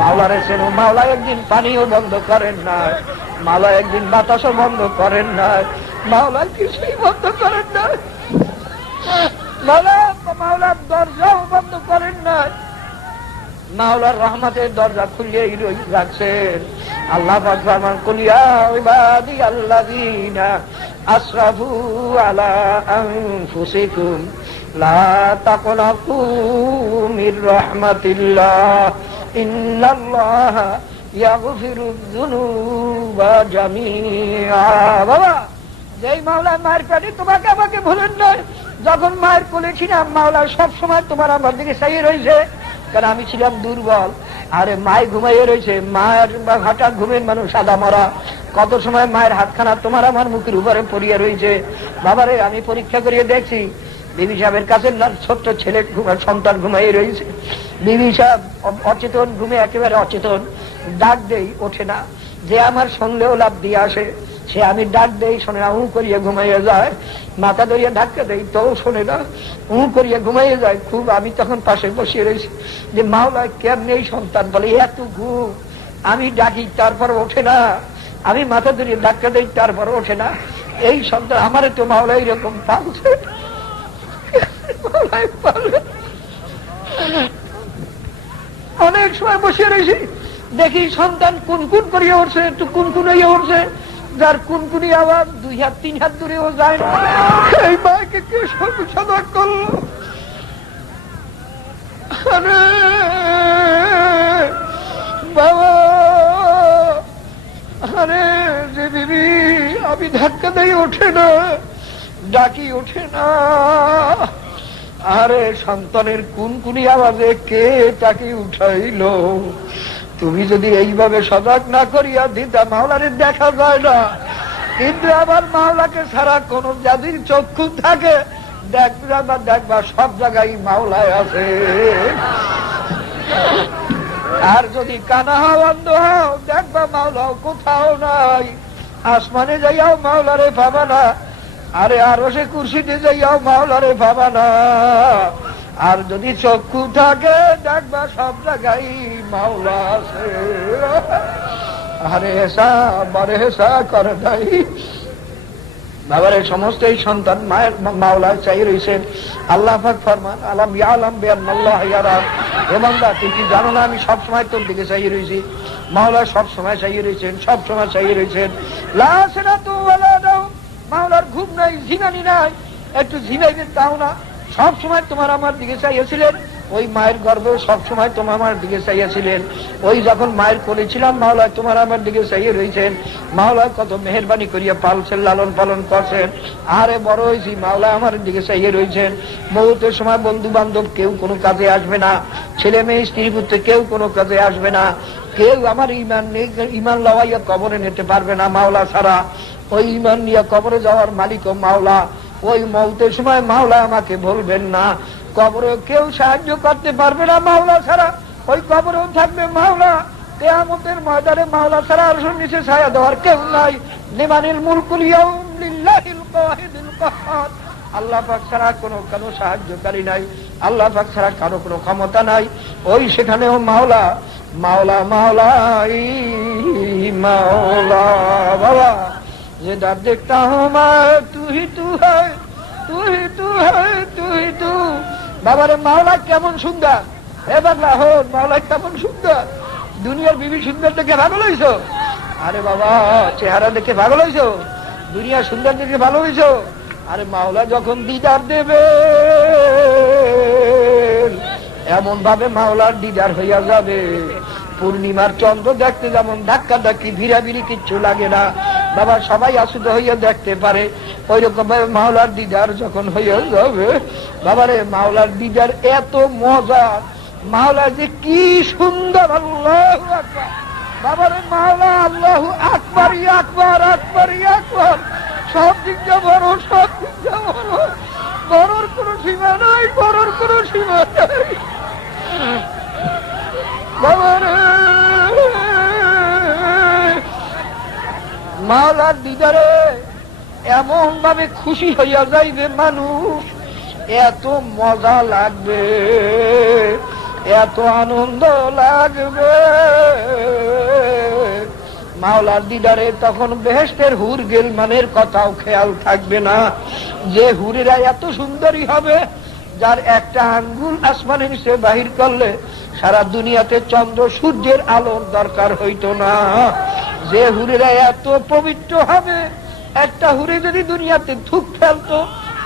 মাওলারে চেনো, মাওলা একদিন পানিও বন্ধ করেন না, মাওলা একদিন বাতাসও বন্ধ করেন না, মাওলা কিছুই বন্ধ করেন না, মাওলার দরজাও বন্ধ করেন না, মাওলার রহমতের দরজা খুলিয়েই রাখছেন। আল্লাহ পাক ফরমান কুলিয়া ইবাদি আল্লাযীনা আসরাফু আলা আনফুসিকুম লা তাকনাতু মির রাহমাতিল্লাহ ইন্নাল্লাহা ইয়াগফিরুয যুনুবা জামিআ। বাবা, যেই মাওলা মায়ের পেটে তোমাকে আমাকে ভুলেন না, যখন মায়ের কোলে ছিলাম মাওলা সব সময় তোমার আমার দিকে চাইয়ে রয়েছে, কারণ আমি ছিলাম দুর্বল। আরে মায় ঘুমাইয়ে রয়েছে, মায়ের হঠাৎ ঘুমের মানুষ সাদা মরা, কত সময় মায়ের হাতখানা তোমার আমার মুখের উপরে পড়িয়ে রয়েছে। বাবারে, আমি পরীক্ষা করিয়ে দেখছি, বিবি সাহেবের কাছে ছোট্ট ছেলে সন্তান ঘুমাইয়ে রয়েছে, বিবি সাহেব অচেতন, ঘুমে একেবারে অচেতন, ডাক দেই ওঠে না, যে আমার শুনলেও লাভ দিয়ে আসে, সে আমি ডাক দেই শোনে না, করিয়ে ঘুমাইয়ে যায়, মাথা ধরিয়ে ধাক্কা দেই তো শোনে না, করিয়ে ঘুমাইয়ে যায়। খুব আমি তখন পাশে বসিয়ে রয়েছি যে মাওলা কেমনি এই সন্তান, বলে এত ঘুম, আমি ডাকি তারপর ওঠে না, আমি মাথা ধরিয়ে ধাক্কা দেই তারপর ওঠে না, এই সন্তান আমারে তো মাওলা এইরকম পালছে। অনেক সময় বসিয়ে রয়েছি, দেখি সন্তান কুনকুন করিয়ে উঠছে, একটু কুনকুন হইয়া উঠছে, যার কুনকুনি আবার 2 হাত 3 হাত দূরেও যায় না। এই মাকে কে সদা করল? আরে বাবা, আরে যে বিবি আমি ধাক্কা দেই ওঠে না, ডাকি ওঠে না, আরে সন্তানের কুনকুনি আওয়াজে কে তাকে উঠাইল? তুমি যদি এইভাবে সজাগ না করিয়া দিতা, মাওলারে দেখা যায় না, কিন্তু আবার মাওলাকে ছাড়া কোন যাদের চক্ষু থাকে দেখবা সব জায়গায় মাওলায় আছে। আর যদি কানা হও, অন্ধ হও, দেখবা মাওলাও কোথাও নাই। আসমানে যাইয়াও মাওলারে পাবা না, আরে আরো সে কুরসিতে যাইয়াও মাওলারে পাবা না। আর যদি চক্ষু থাকে দেখবা সব জায়গায় মাওলা আছে। আরে হেসা বারে হেসা করে নাই বাবারে, সমস্ত এই সন্তান মায়ের মাওলা চাই রয়েছেন। আল্লাহ পাক ফরমান আলাম ইয়ালাম বিআন্নাল্লাহ ইয়ারা, হে বান্দা তুই কি জানো না আমি সব সময় তোর দিকে চাই রয়েছি? মাওলা সব সময় চাই রয়েছেন, সব সময় চাই রয়েছেন। লা সিনাতু ওয়ালা নাওম, মাওলার ঘুম নাই, ঝিমানি নাই, একটু ঝিমাইবে তাও না, সব সময় তোমার আমার দিকে চাইয়াছিলেন। ওই মায়ের গর্ভে সব সময় তোমার আমার দিকে চাইয়াছিলেন। ওই যখন মায়ের কোলে ছিলাম মাওলা তোমার আমার দিকে চাইয়ে রয়েছেন। মাওলা কত মেহেরবানি করিয়া পালছেন, লালন পালন করছেন। আরে বড় হয়েছি, মাওলা আমার দিকে চাইয়ে রয়েছেন। মৌতের সময় বন্ধু বান্ধব কেউ কোনো কাজে আসবে না, ছেলে মেয়ে স্ত্রী পুত্র কেউ কোনো কাজে আসবে না, কেউ আমার ইমান লওয়াইয়া কবরে নিতে পারবে না মাওলা ছাড়া। ওই ইমান নিয়ে কবরে যাওয়ার মালিক ও মাওলা। ওই মৌতের সময় মাওলা আমাকে বলবেন না, কবরে কেউ সাহায্য করতে পারবে না মাওলা ছাড়া, ওই কবরেও থাকবে মাওলা। কিয়ামতের ময়দানে মাওলা ছাড়া আরশের নিচে ছায়া দেওয়ার কেউ নাই। লিমানিল মুলকুল ইয়াউম লিল্লাহিল ওয়াহিদিল কাহ্হার, আল্লাহ পাক ছাড়া কোনো সাহায্যকারী নাই, আল্লাহ পাক ছাড়া কারো কোনো ক্ষমতা নাই। ওই সেখানেও মাওলা মাওলা মাওলাই মাওলা। বাবা যে ডাক দেখতা হুঁ मैं तू ही तू है, तू ही तू है, तू ही तू। বাবারে মাওলা কেমন সুন্দর, হে বাংলা হন, মাওলা কেমন সুন্দর। দুনিয়ার বিবি সুন্দর দেখে পাগল হইছো? আরে বাবা চেহারা দেখে পাগল হইছো? দুনিয়া সুন্দর দেখে ভালো হইছো? আরে মাওলা যখন দিদার দেবে এমন ভাবে মাওলার দিদার হইয়া যাবে, পূর্ণিমার চন্দ্র দেখতে যেমন ধাক্কা ধাক্কি ভিড়াভিড়ি কিচ্ছু লাগে না বাবা, সবাই আসুদ হইয়া দেখতে পারে। ওই রকম ভাবে মাওলার দিদার যখন হইয়া যাবে বাবারে, মাওলার দিদার এত মজা, মাওলা যে কি সুন্দর। আল্লাহু আকবার বাবারে, মাওলা আল্লাহু আকবার, আকবার আকবার আকবার, সব দিক দিয়ে বড়, সব দিক দিয়ে বড়, বড়র কোন সীমা নাই, বড়র কোন সীমা নাই বাবারে। মাওলার দিদারে এমন ভাবে খুশি হইয়া যাইবে মানুষ, এত মজা লাগবে, এত আনন্দ লাগবে মাওলার দিদারে তখন বেহেশতের হুর গিলমানের কথাও খেয়াল থাকবে না, যে হুরেরা এত সুন্দরী হবে যার একটা আঙ্গুল আসমানের নিচে বাহির করলে সারা দুনিয়াতে চন্দ্র সূর্যের আলোর দরকার হইতো না। যে হুরেরা এত পবিত্র হবে, একটা হুরে যদি দুনিয়াতে থুক ফেলতো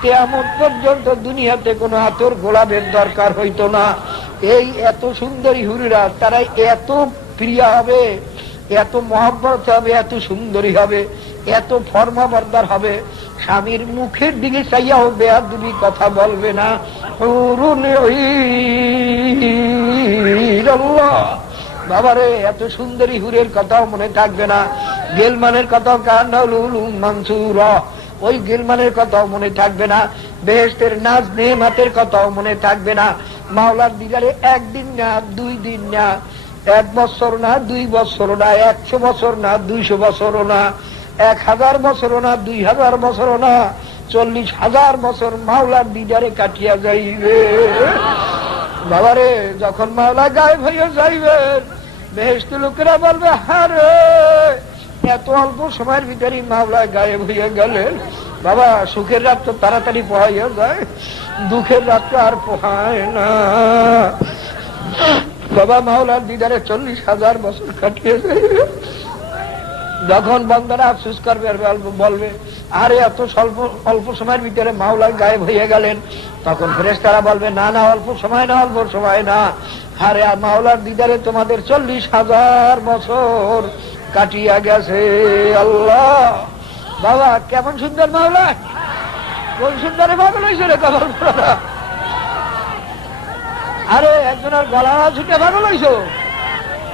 কিয়ামত পর্যন্ত দুনিয়াতে কোনো আতর গোলাপের দরকার হইতো না। এই এত সুন্দরী হুরেরা তারাই এত প্রিয় হবে, এত মহব্বত হবে, এত সুন্দরী হবে, এত ফর্মাবরদার হবে, স্বামীর মুখের দিকে চাইয়াও বেয়াদবি কথা বলবে না। বাবারে এত সুন্দরী হুরের কথাও মনে থাকবে না, গেলমানের কথাও মানসুর, ওই গেলমানের কথাও মনে থাকবে না, বেহেশতের নাজ নেমাতের কথাও মনে থাকবে না। মাওলার দিদারে একদিন না, 2 দিন না, 1 বছর না, 2 বছর না, 100 বছর না, 200 বছরও না, 1000 বছরও না, 2000 বছরও না, 40,000 বছর মাওলার দিদারে কাটিয়া যাইবে। বাবারে যখন মাওলা গায়েব হইয়া যাইবে, বেহেশতের লোকেরা বলবে, হারে এত অল্প সময়ের ভিতরে মাওলা গায়েব হইয়া গেলেন। বাবা সুখের রাত তো তাড়াতাড়ি পোহাইয়া যায়, দুঃখের রাত তো আর পোহায় না। বাবা মাওলার দিদারে 40,000 বছর কাটিয়ে যাইবে। যখন বন্দারা আফসোস করবে আর বলবে, আরে এত অল্প সময়ের ভিতরে মাওলা গায়েব হয়ে গেলেন, তখন ফেরেশতারা বলবে, না না, অল্প সময় না, অল্প সময় না, আরে মাওলার দিদারে তোমাদের 40,000 বছর কাটিয়া গেছে। আল্লাহ বাবা কেমন সুন্দর মাওলা, কোন সুন্দরে পাগল হয়েছে রে কবর পড়া। আরে একজনের গলা ছুটে পাগল হইছ,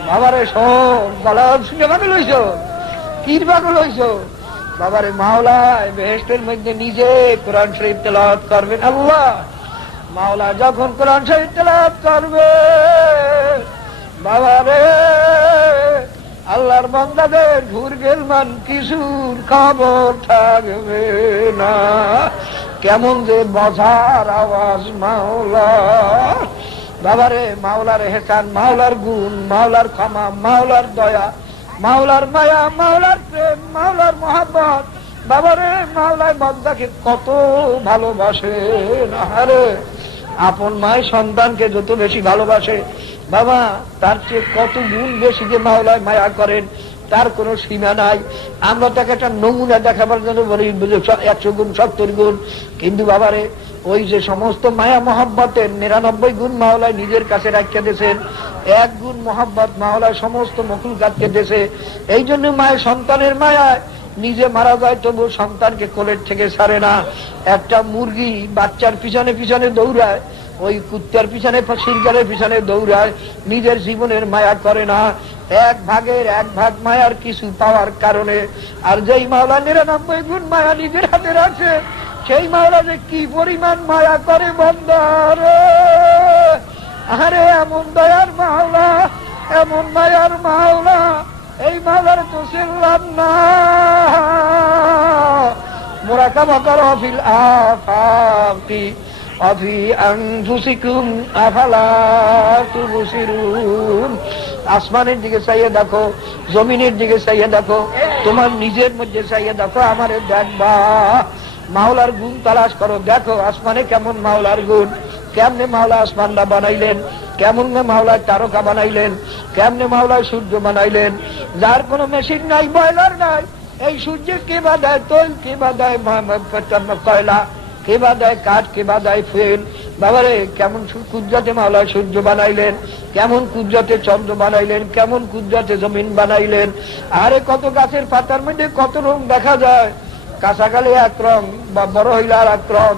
বাবারে সব গলা ছুটে পাগল হইছ, কির পাগল হইছ। বাবারে মাওলায় বেহেশতের মধ্যে নিজে কোরআন শরীফ তেলাওয়াত করবেন। আল্লাহ মাওলা যখন কোরআন শরীফ তেলাওয়াত করবে, বাবারে আল্লাহর বান্দাদের ঘুর গেলমান কিছুর খবর থাকবে না। কেমন যে মজার আওয়াজ মাওলা। বাবারে মাওলার এহসান, মাওলার গুণ, মাওলার ক্ষমা, মাওলার দয়া, মাওলার মায়া, মাওলার প্রেম, মাওলার মহব্বত। বাবারে মাওলার বান্দাকে কত ভালোবাসে। আরে আপন মায়ের সন্তানকে যত বেশি ভালোবাসে বাবা, তার চেয়ে কত গুণ বেশি যে মাওলায় মায়া করেন তার কোনো সীমা নাই। আমরা তাকে একটা নমুনা দেখাবার জন্য বলি 100 গুণ 70 গুণ, কিন্তু বাবারে ওই যে সমস্ত মায়া মহব্বতের 99 গুণ মাওলায় নিজের কাছে রাখিয়ে দিয়েছেন, 1 গুণ মহব্বত মাওলায় সমস্ত মখলুকাতকে দিয়েছে। এই জন্য মায়ের সন্তানের মায়ায় নিজে মারা যায় তবু সন্তানকে কোলের থেকে ছাড়ে না। একটা মুরগি বাচ্চার পিছনে পিছনে দৌড়ায়, ওই কুত্তার পিছনে শিরগালের পিছনে দৌড়ায়, নিজের জীবনের মায়া করে না। 1 ভাগের 1 ভাগ মায়ার কিছু পাওয়ার কারণে। আর যেই মাওলা 99 গুণ মায়া নিজের হাতে রাখে, সেই মাওলা যে কি পরিমাণ মায়া করে বান্দার। আরে এমন দয়ার মাওলা, এমন মায়ার মাওলা, এই মাওলার তো চিনলাম না। মুরাকাবা করো ফিল আফাকি অফি আনফুসিকুম আফালা তুবসিরুন। আসমানের দিকে চাইয়ে দেখো, জমিনের দিকে চাইয়ে দেখো, তোমার নিজের মধ্যে চাইয়ে দেখো, আমারে দেখবা। মাওলার গুণ তালাশ করো, দেখো আসমানে কেমন মাওলার গুণ, কেমনে মাওলা আসমানটা বানাইলেন, কেমন মাওলায় তারকা বানাইলেন, কেমনে মাওলায় সূর্য বানাইলেন, যার কোনো মেশিন নাই, বয়লার নাই। এই সূর্যে কে বাঁধায় তৈল, কে বাঁধায় কয়লা, কে বাঁধায় কাঠ, কে বাঁধায় ফুয়েল। বাবারে কেমন কুদরতে মাওলায় সূর্য বানাইলেন, কেমন কুদরতে চন্দ্র বানাইলেন, কেমন কুদরতে জমিন বানাইলেন। আরে কত গাছের পাতার মধ্যে কত রং দেখা যায়, কাঁচাকালে এক রং, বা বড় হইলে আর এক রং,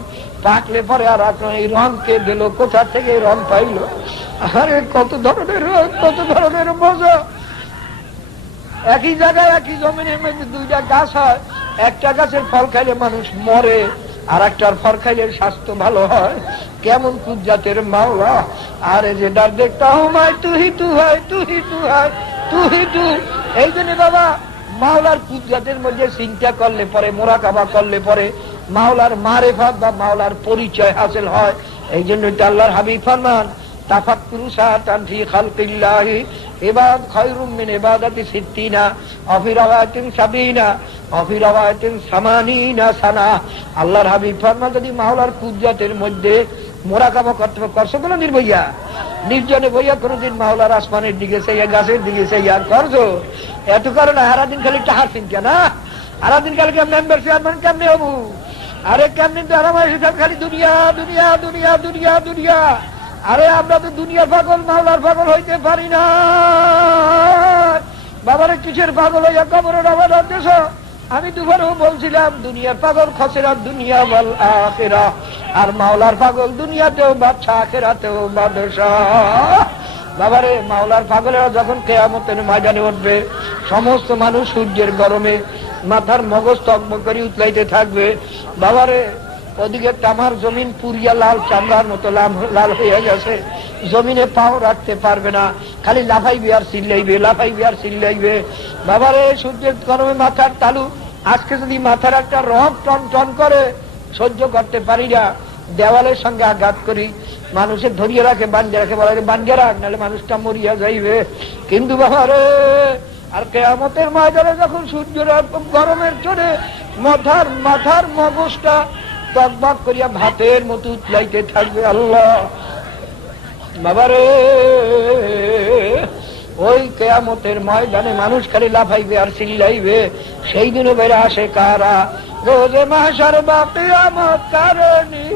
পাকলে পরে আর এক রং। এই রং কে দিল, কোথা থেকে রং পাইল? আরে কত ধরনের রং, কত ধরনের মজা। একই জায়গায় একই জমিনের মধ্যে 2টা গাছ হয়, একটা গাছের ফল খাইলে মানুষ মরে, আর একটার ফল খাইলে স্বাস্থ্য ভালো হয়। কেমন কুদরতের মাওলা। আরে যেটা দেখতা হুমায় তুহি তু হয়, তুহি তু হয়, তুহি তু। এই জন্য বাবা মাওলার কুদরতের মধ্যে চিন্তা করলে পরে, মুরাকাবা করলে পরে মাওলার মারেফাত বা মাওলার পরিচয় হাসিল হয়। এই জন্য তো আল্লাহর হাবিব ফরমান, তাফাক্কুরু সাআতান ফি খালকিল্লাহি ইবাদ খায়রুম মিন ইবাদাতি সিত্তিনা অফি রাওয়ায়াতিন সাবিনা অফি রাওয়ায়াতিন সামানিনা সানা। আল্লাহর হাবিব ফরমান, যদি মাওলার কুদরতের মধ্যে মোরাকাবা করতে করছো কোনো দিন বইয়া, নির্জনে বইয়া কোনোদিন মাওলার আসমানের দিকে চাইয়া, গাছের দিকে চাইয়া করছো? এত করে না, সারাদিন খালি টাহার চিন্তা না, সারাদিন খালি মেম্বার চেয়ারম্যান কেমনে হবো, আরে কেমনি খালি দুনিয়া দুনিয়া দুনিয়া দুনিয়া দুনিয়া। আরে আমরা তো দুনিয়ার পাগল, মাওলার পাগল হইতে পারি না। বাবারে কিসের পাগল হইয়া কবরের আবার দেশ? আমি দুবারও বলছিলাম, দুনিয়ার পাগল খসেরা দুনিয়া ওয়াল আখিরা, আর মাওলার পাগল দুনিয়াতেও বাদশা আখিরাতেও বাদশাহ। বাবারে মাওলার পাগলেরা যখন কিয়ামতের ময়দানে উঠবে, সমস্ত মানুষ সূর্যের গরমে মাথার মগজ তকমক করে উতলাইতে থাকবে। বাবারে ওদিকে তামার জমিন পুরিয়া লাল চামড়ার মতো লাল হয়ে গেছে, জমিনে পাও রাখতে পারবে না, খালি লাফাইবে আর চিল্লাইবে, লাফাইবে আর চিল্লাইবে। বাবারে সূর্যের গরমে মাথার তালু, আজকে যদি মাথার একটা রক টন টন করে সহ্য করতে পারি না, দেওয়ালের সঙ্গে আঘাত করি, মানুষের ধরিয়ে রাখে, বান্ধিয়ে রাখে, বলা বান্ধিয়ে রাখ, নাহলে মানুষটা মরিয়া যাইবে। কিন্তু বাবারে আর কিয়ামতের ময়দানে যখন সূর্যের গরমের চড়ে মাথার মগজটা টকবক করিয়া ভাতের মতো উতলাইতে থাকবে, আল্লাহ বাবারে ওই কিয়ামতের ময়দানে মানুষ খালি লাফাইবে আর চিল্লাইবে। সেই দিনও বেড়ে আসে কারা? রোজে মাহশার বা কিয়ামত কারণী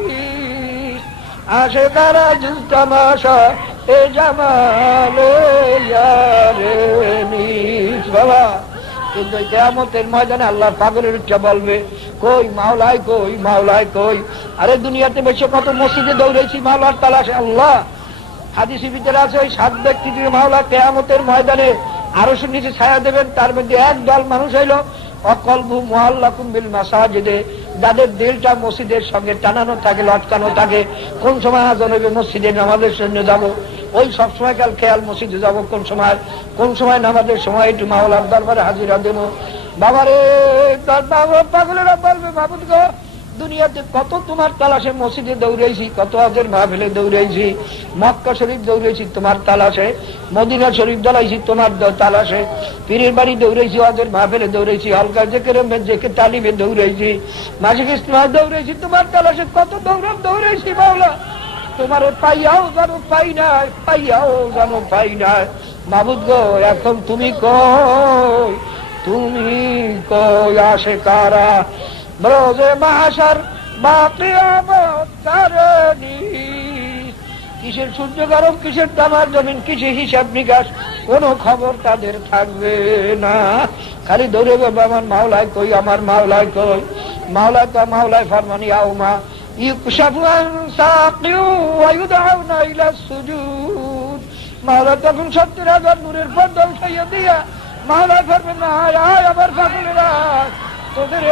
আসে কারা? জুজ তামাশা এ জামালে ইয়ারে নিস। বাবা কিন্তু কিয়ামতের ময়দানে আল্লাহর পাগলের উচ্চা বলবে, কই মাওলাই কই, মাওলাই কই? আরে দুনিয়াতে বসে কত মসজিদে দৌড়েছি মাওলার তালাশে। আল্লাহ হাদিসের ভিতরে আছে, ওই 7 ব্যক্তি থেকে মাওলা কিয়ামতের ময়দানে আরশের নিচে ছায়া দেবেন, তার মধ্যে এক দল মানুষ হইল অকলবু মুআল্লাকুম বিল মাসাজিদে, যাদের দিলটা মসজিদের সঙ্গে টানানো থাকে, লটকানো থাকে। কোন সময় আজান হইবে মসজিদে নামাজের জন্য যাব, ওই সবসময় কাল খেয়াল মসজিদে যাব, কোন সময় নামাজের সময় একটু মাওলার দরবারে হাজিরা দেব। বাবারে পাগলেরা বলবে, মাহবুদ গো, দুনিয়াতে কত তোমার তালাশে মসজিদে দৌড়াইছি, কত হজের মাহফিলে দৌড়াইছি, মক্কা শরীফ দৌড়াইছি তোমার তালাশে, মদিনা শরীফ দৌড়াইছি তোমার তালাশে, পীরের বাড়ি দৌড়াইছি, হজের মাহফিলে দৌড়াইছি, হলকা জেকে তালিমে দৌড়াইছি, মাসিক ইস্তেমায় দৌড়াইছি তোমার তালাশে, কত দৌড়াইছি মাওলা, তোমার পাইয়াও জানো পাই নাই, পাইয়াও জানো পাই নাই। মাহবুদ গো, এখন তুমি কই আসে কারা? রোজে মাহশার বা কিয়ামত কারণী, কিসের সূর্য গরম, কিসের তামার জমিন, কিসের হিসাব নিকাশ, কোনো খবর তাদের থাকবে না। খালি দৌড়ে যাবে, আমার মাওলায় কই, আমার মাওলায় কই। মাওলায় তো মাওলায় ফরমানি আউমা ইউকশাফু আন সাকিউ ওয়া ইউদআউনা ইলা সুজুদ। মাওলা তখন 70,000 নূরের পর্দা উঠাইয়া দিয়া মাওলায় ফরমান, আয় আয় আমার পাগলেরা, তোদের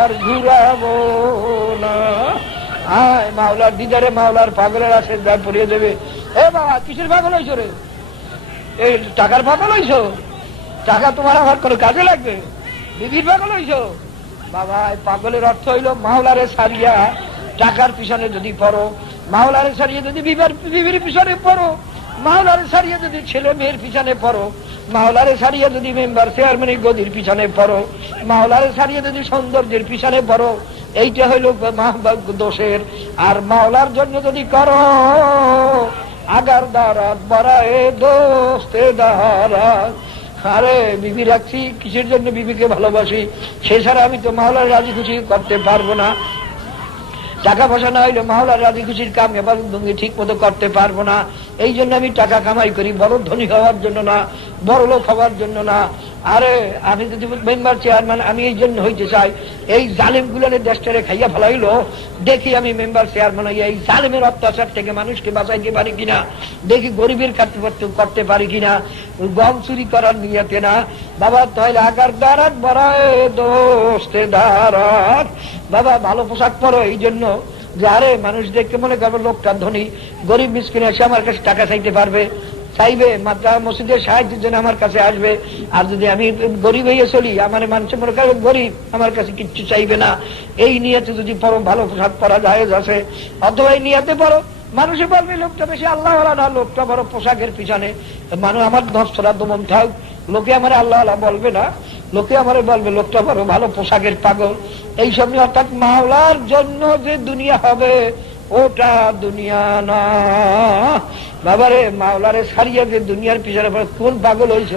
আর ঘুরাবো না, আয় মাওলার দিদারে, মাওলার পাগলের আছে দাঁড় পড়িয়ে দেবে। এ বাবা, কিসের পাগল হইছো রে? এই টাকার পাগল হইছো? টাকা তোমার আমার কোনো কাজে লাগবে? বিবির পাগল হইছো? বাবা, পাগলের অর্থ হইল মাওলারে সারিয়া টাকার পিছনে যদি পড়ো, মাওলারে সারিয়ে যদি বিবির পিছনে পড়ো, মাওলারে সারিয়ে যদি ছেলে মেয়ের পিছনে পড়ো, মাওলারে সারিয়ে যদি মেম্বার চেয়ারম্যানের গদির পিছনে পড়ো, মাওলারে সারিয়ে যদি সৌন্দর্যের পিছনে পড়ো, এইটা হইল দোষের। আর মাওলার জন্য যদি করো আগার দারাত বড়ায় দোস্তে দারাত। আরে বিবি রাখছি কিসের জন্য? বিবিকে ভালোবাসি, সে ছাড়া আমি তো মাওলার রাজি খুশি করতে পারবো না। টাকা পয়সা না হইলে মাওলার রাজি খুশির কাম এবার ভঙ্গি ঠিক মতো করতে পারবো না। এই জন্য আমি টাকা কামাই করি, বড় ধনী হওয়ার জন্য না, বড় লোক হওয়ার জন্য না। আরে আমি যদি মেম্বার চেয়ারম্যান আমি এই জন্য হইতে চাই, এই জালেম গুলানের দেশটারে খাইয়া ফেলাইলো, দেখি আমি মেম্বার চেয়ারম্যান হইয়া এই জালেমের অত্যাচার থেকে মানুষকে বাঁচাইতে পারি কিনা, দেখি গরিবের করতে পারি কিনা, গম চুরি করার নিয়তে না। বাবা তাহলে আগার দাঁড়াত বড়ায় দোস্তে দাঁড়াত। বাবা ভালো পোশাক পরো এই জন্য যে আরে মানুষ দেখতে মনে করবে লোকটা ধনী, গরিব মিসকিন এসে আমার কাছে টাকা চাইতে পারবে, চাইবে মাদ্রাসা মসজিদের সাহায্যের জন্য আমার কাছে আসবে। আর যদি আমি গরিব হয়ে চলি, আমার মানুষ মনে করবে গরিব, আমার কাছে কিচ্ছু চাইবে না। এই নিয়তে যদি পড়ো, ভালো পোশাক পরা জায়েজ আছে। অথবা এই নিয়তে পড়ো মানুষে বলবে লোকটা বেশি আল্লাহ না, লোকটা বড় পোশাকের পিছনে। মানুষ আমার নফসরা দমন থাক, লোকে আমার আল্লাহ বলবে না, লোকে আমার বলবে লোকটা বড় ভালো পোশাকের পাগল। এই সব নিয়ে, অর্থাৎ মাওলার জন্য যে দুনিয়া হবে ওটা দুনিয়া না বাবারে। মাওলারে ছাড়িয়ে যে দুনিয়ার পিছনে কোন পাগল হয়েছ,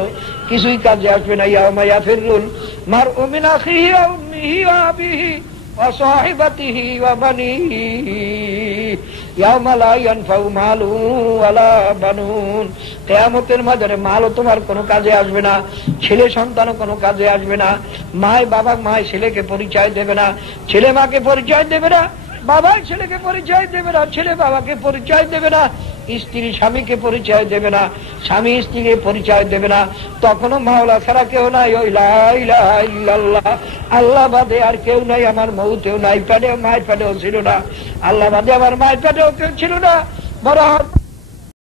কিছুই কাজে আসবে না। ইয়াউমা ইয়াফিরুল মারউ মিন আখিহি ওয়া উম্মিহি ওয়া আবিহি ওয়া সাহিবাতিহি ওয়া বানিহি ইয়াউমা লা ইয়ানফাউ মালুন ওয়ালা বানুন। কিয়ামতের ময়দানে মালও তোমার কোনো কাজে আসবে না, ছেলে সন্তানও কোনো কাজে আসবে না। মায় বাবা, মায় ছেলেকে পরিচয় দেবে না, ছেলে মাকে পরিচয় দেবে না, বাবা ছেলেকে পরিচয় দেবে না, ছেলে বাবাকে পরিচয় দেবে না, স্ত্রী স্বামীকে পরিচয় দেবে না, স্বামী স্ত্রীকে পরিচয় দেবে না। তখনও মাওলা ছাড়া কেউ নাই, ওই লা ইলাহা ইল্লাল্লাহ, আল্লাহ বাদে আর কেউ নাই। আমার মৌতেও নাই, পেটেও মায়ের পেটেও ছিল না, আল্লাহ বাদে আমার মায়ের পেটেও কেউ ছিল না। বড়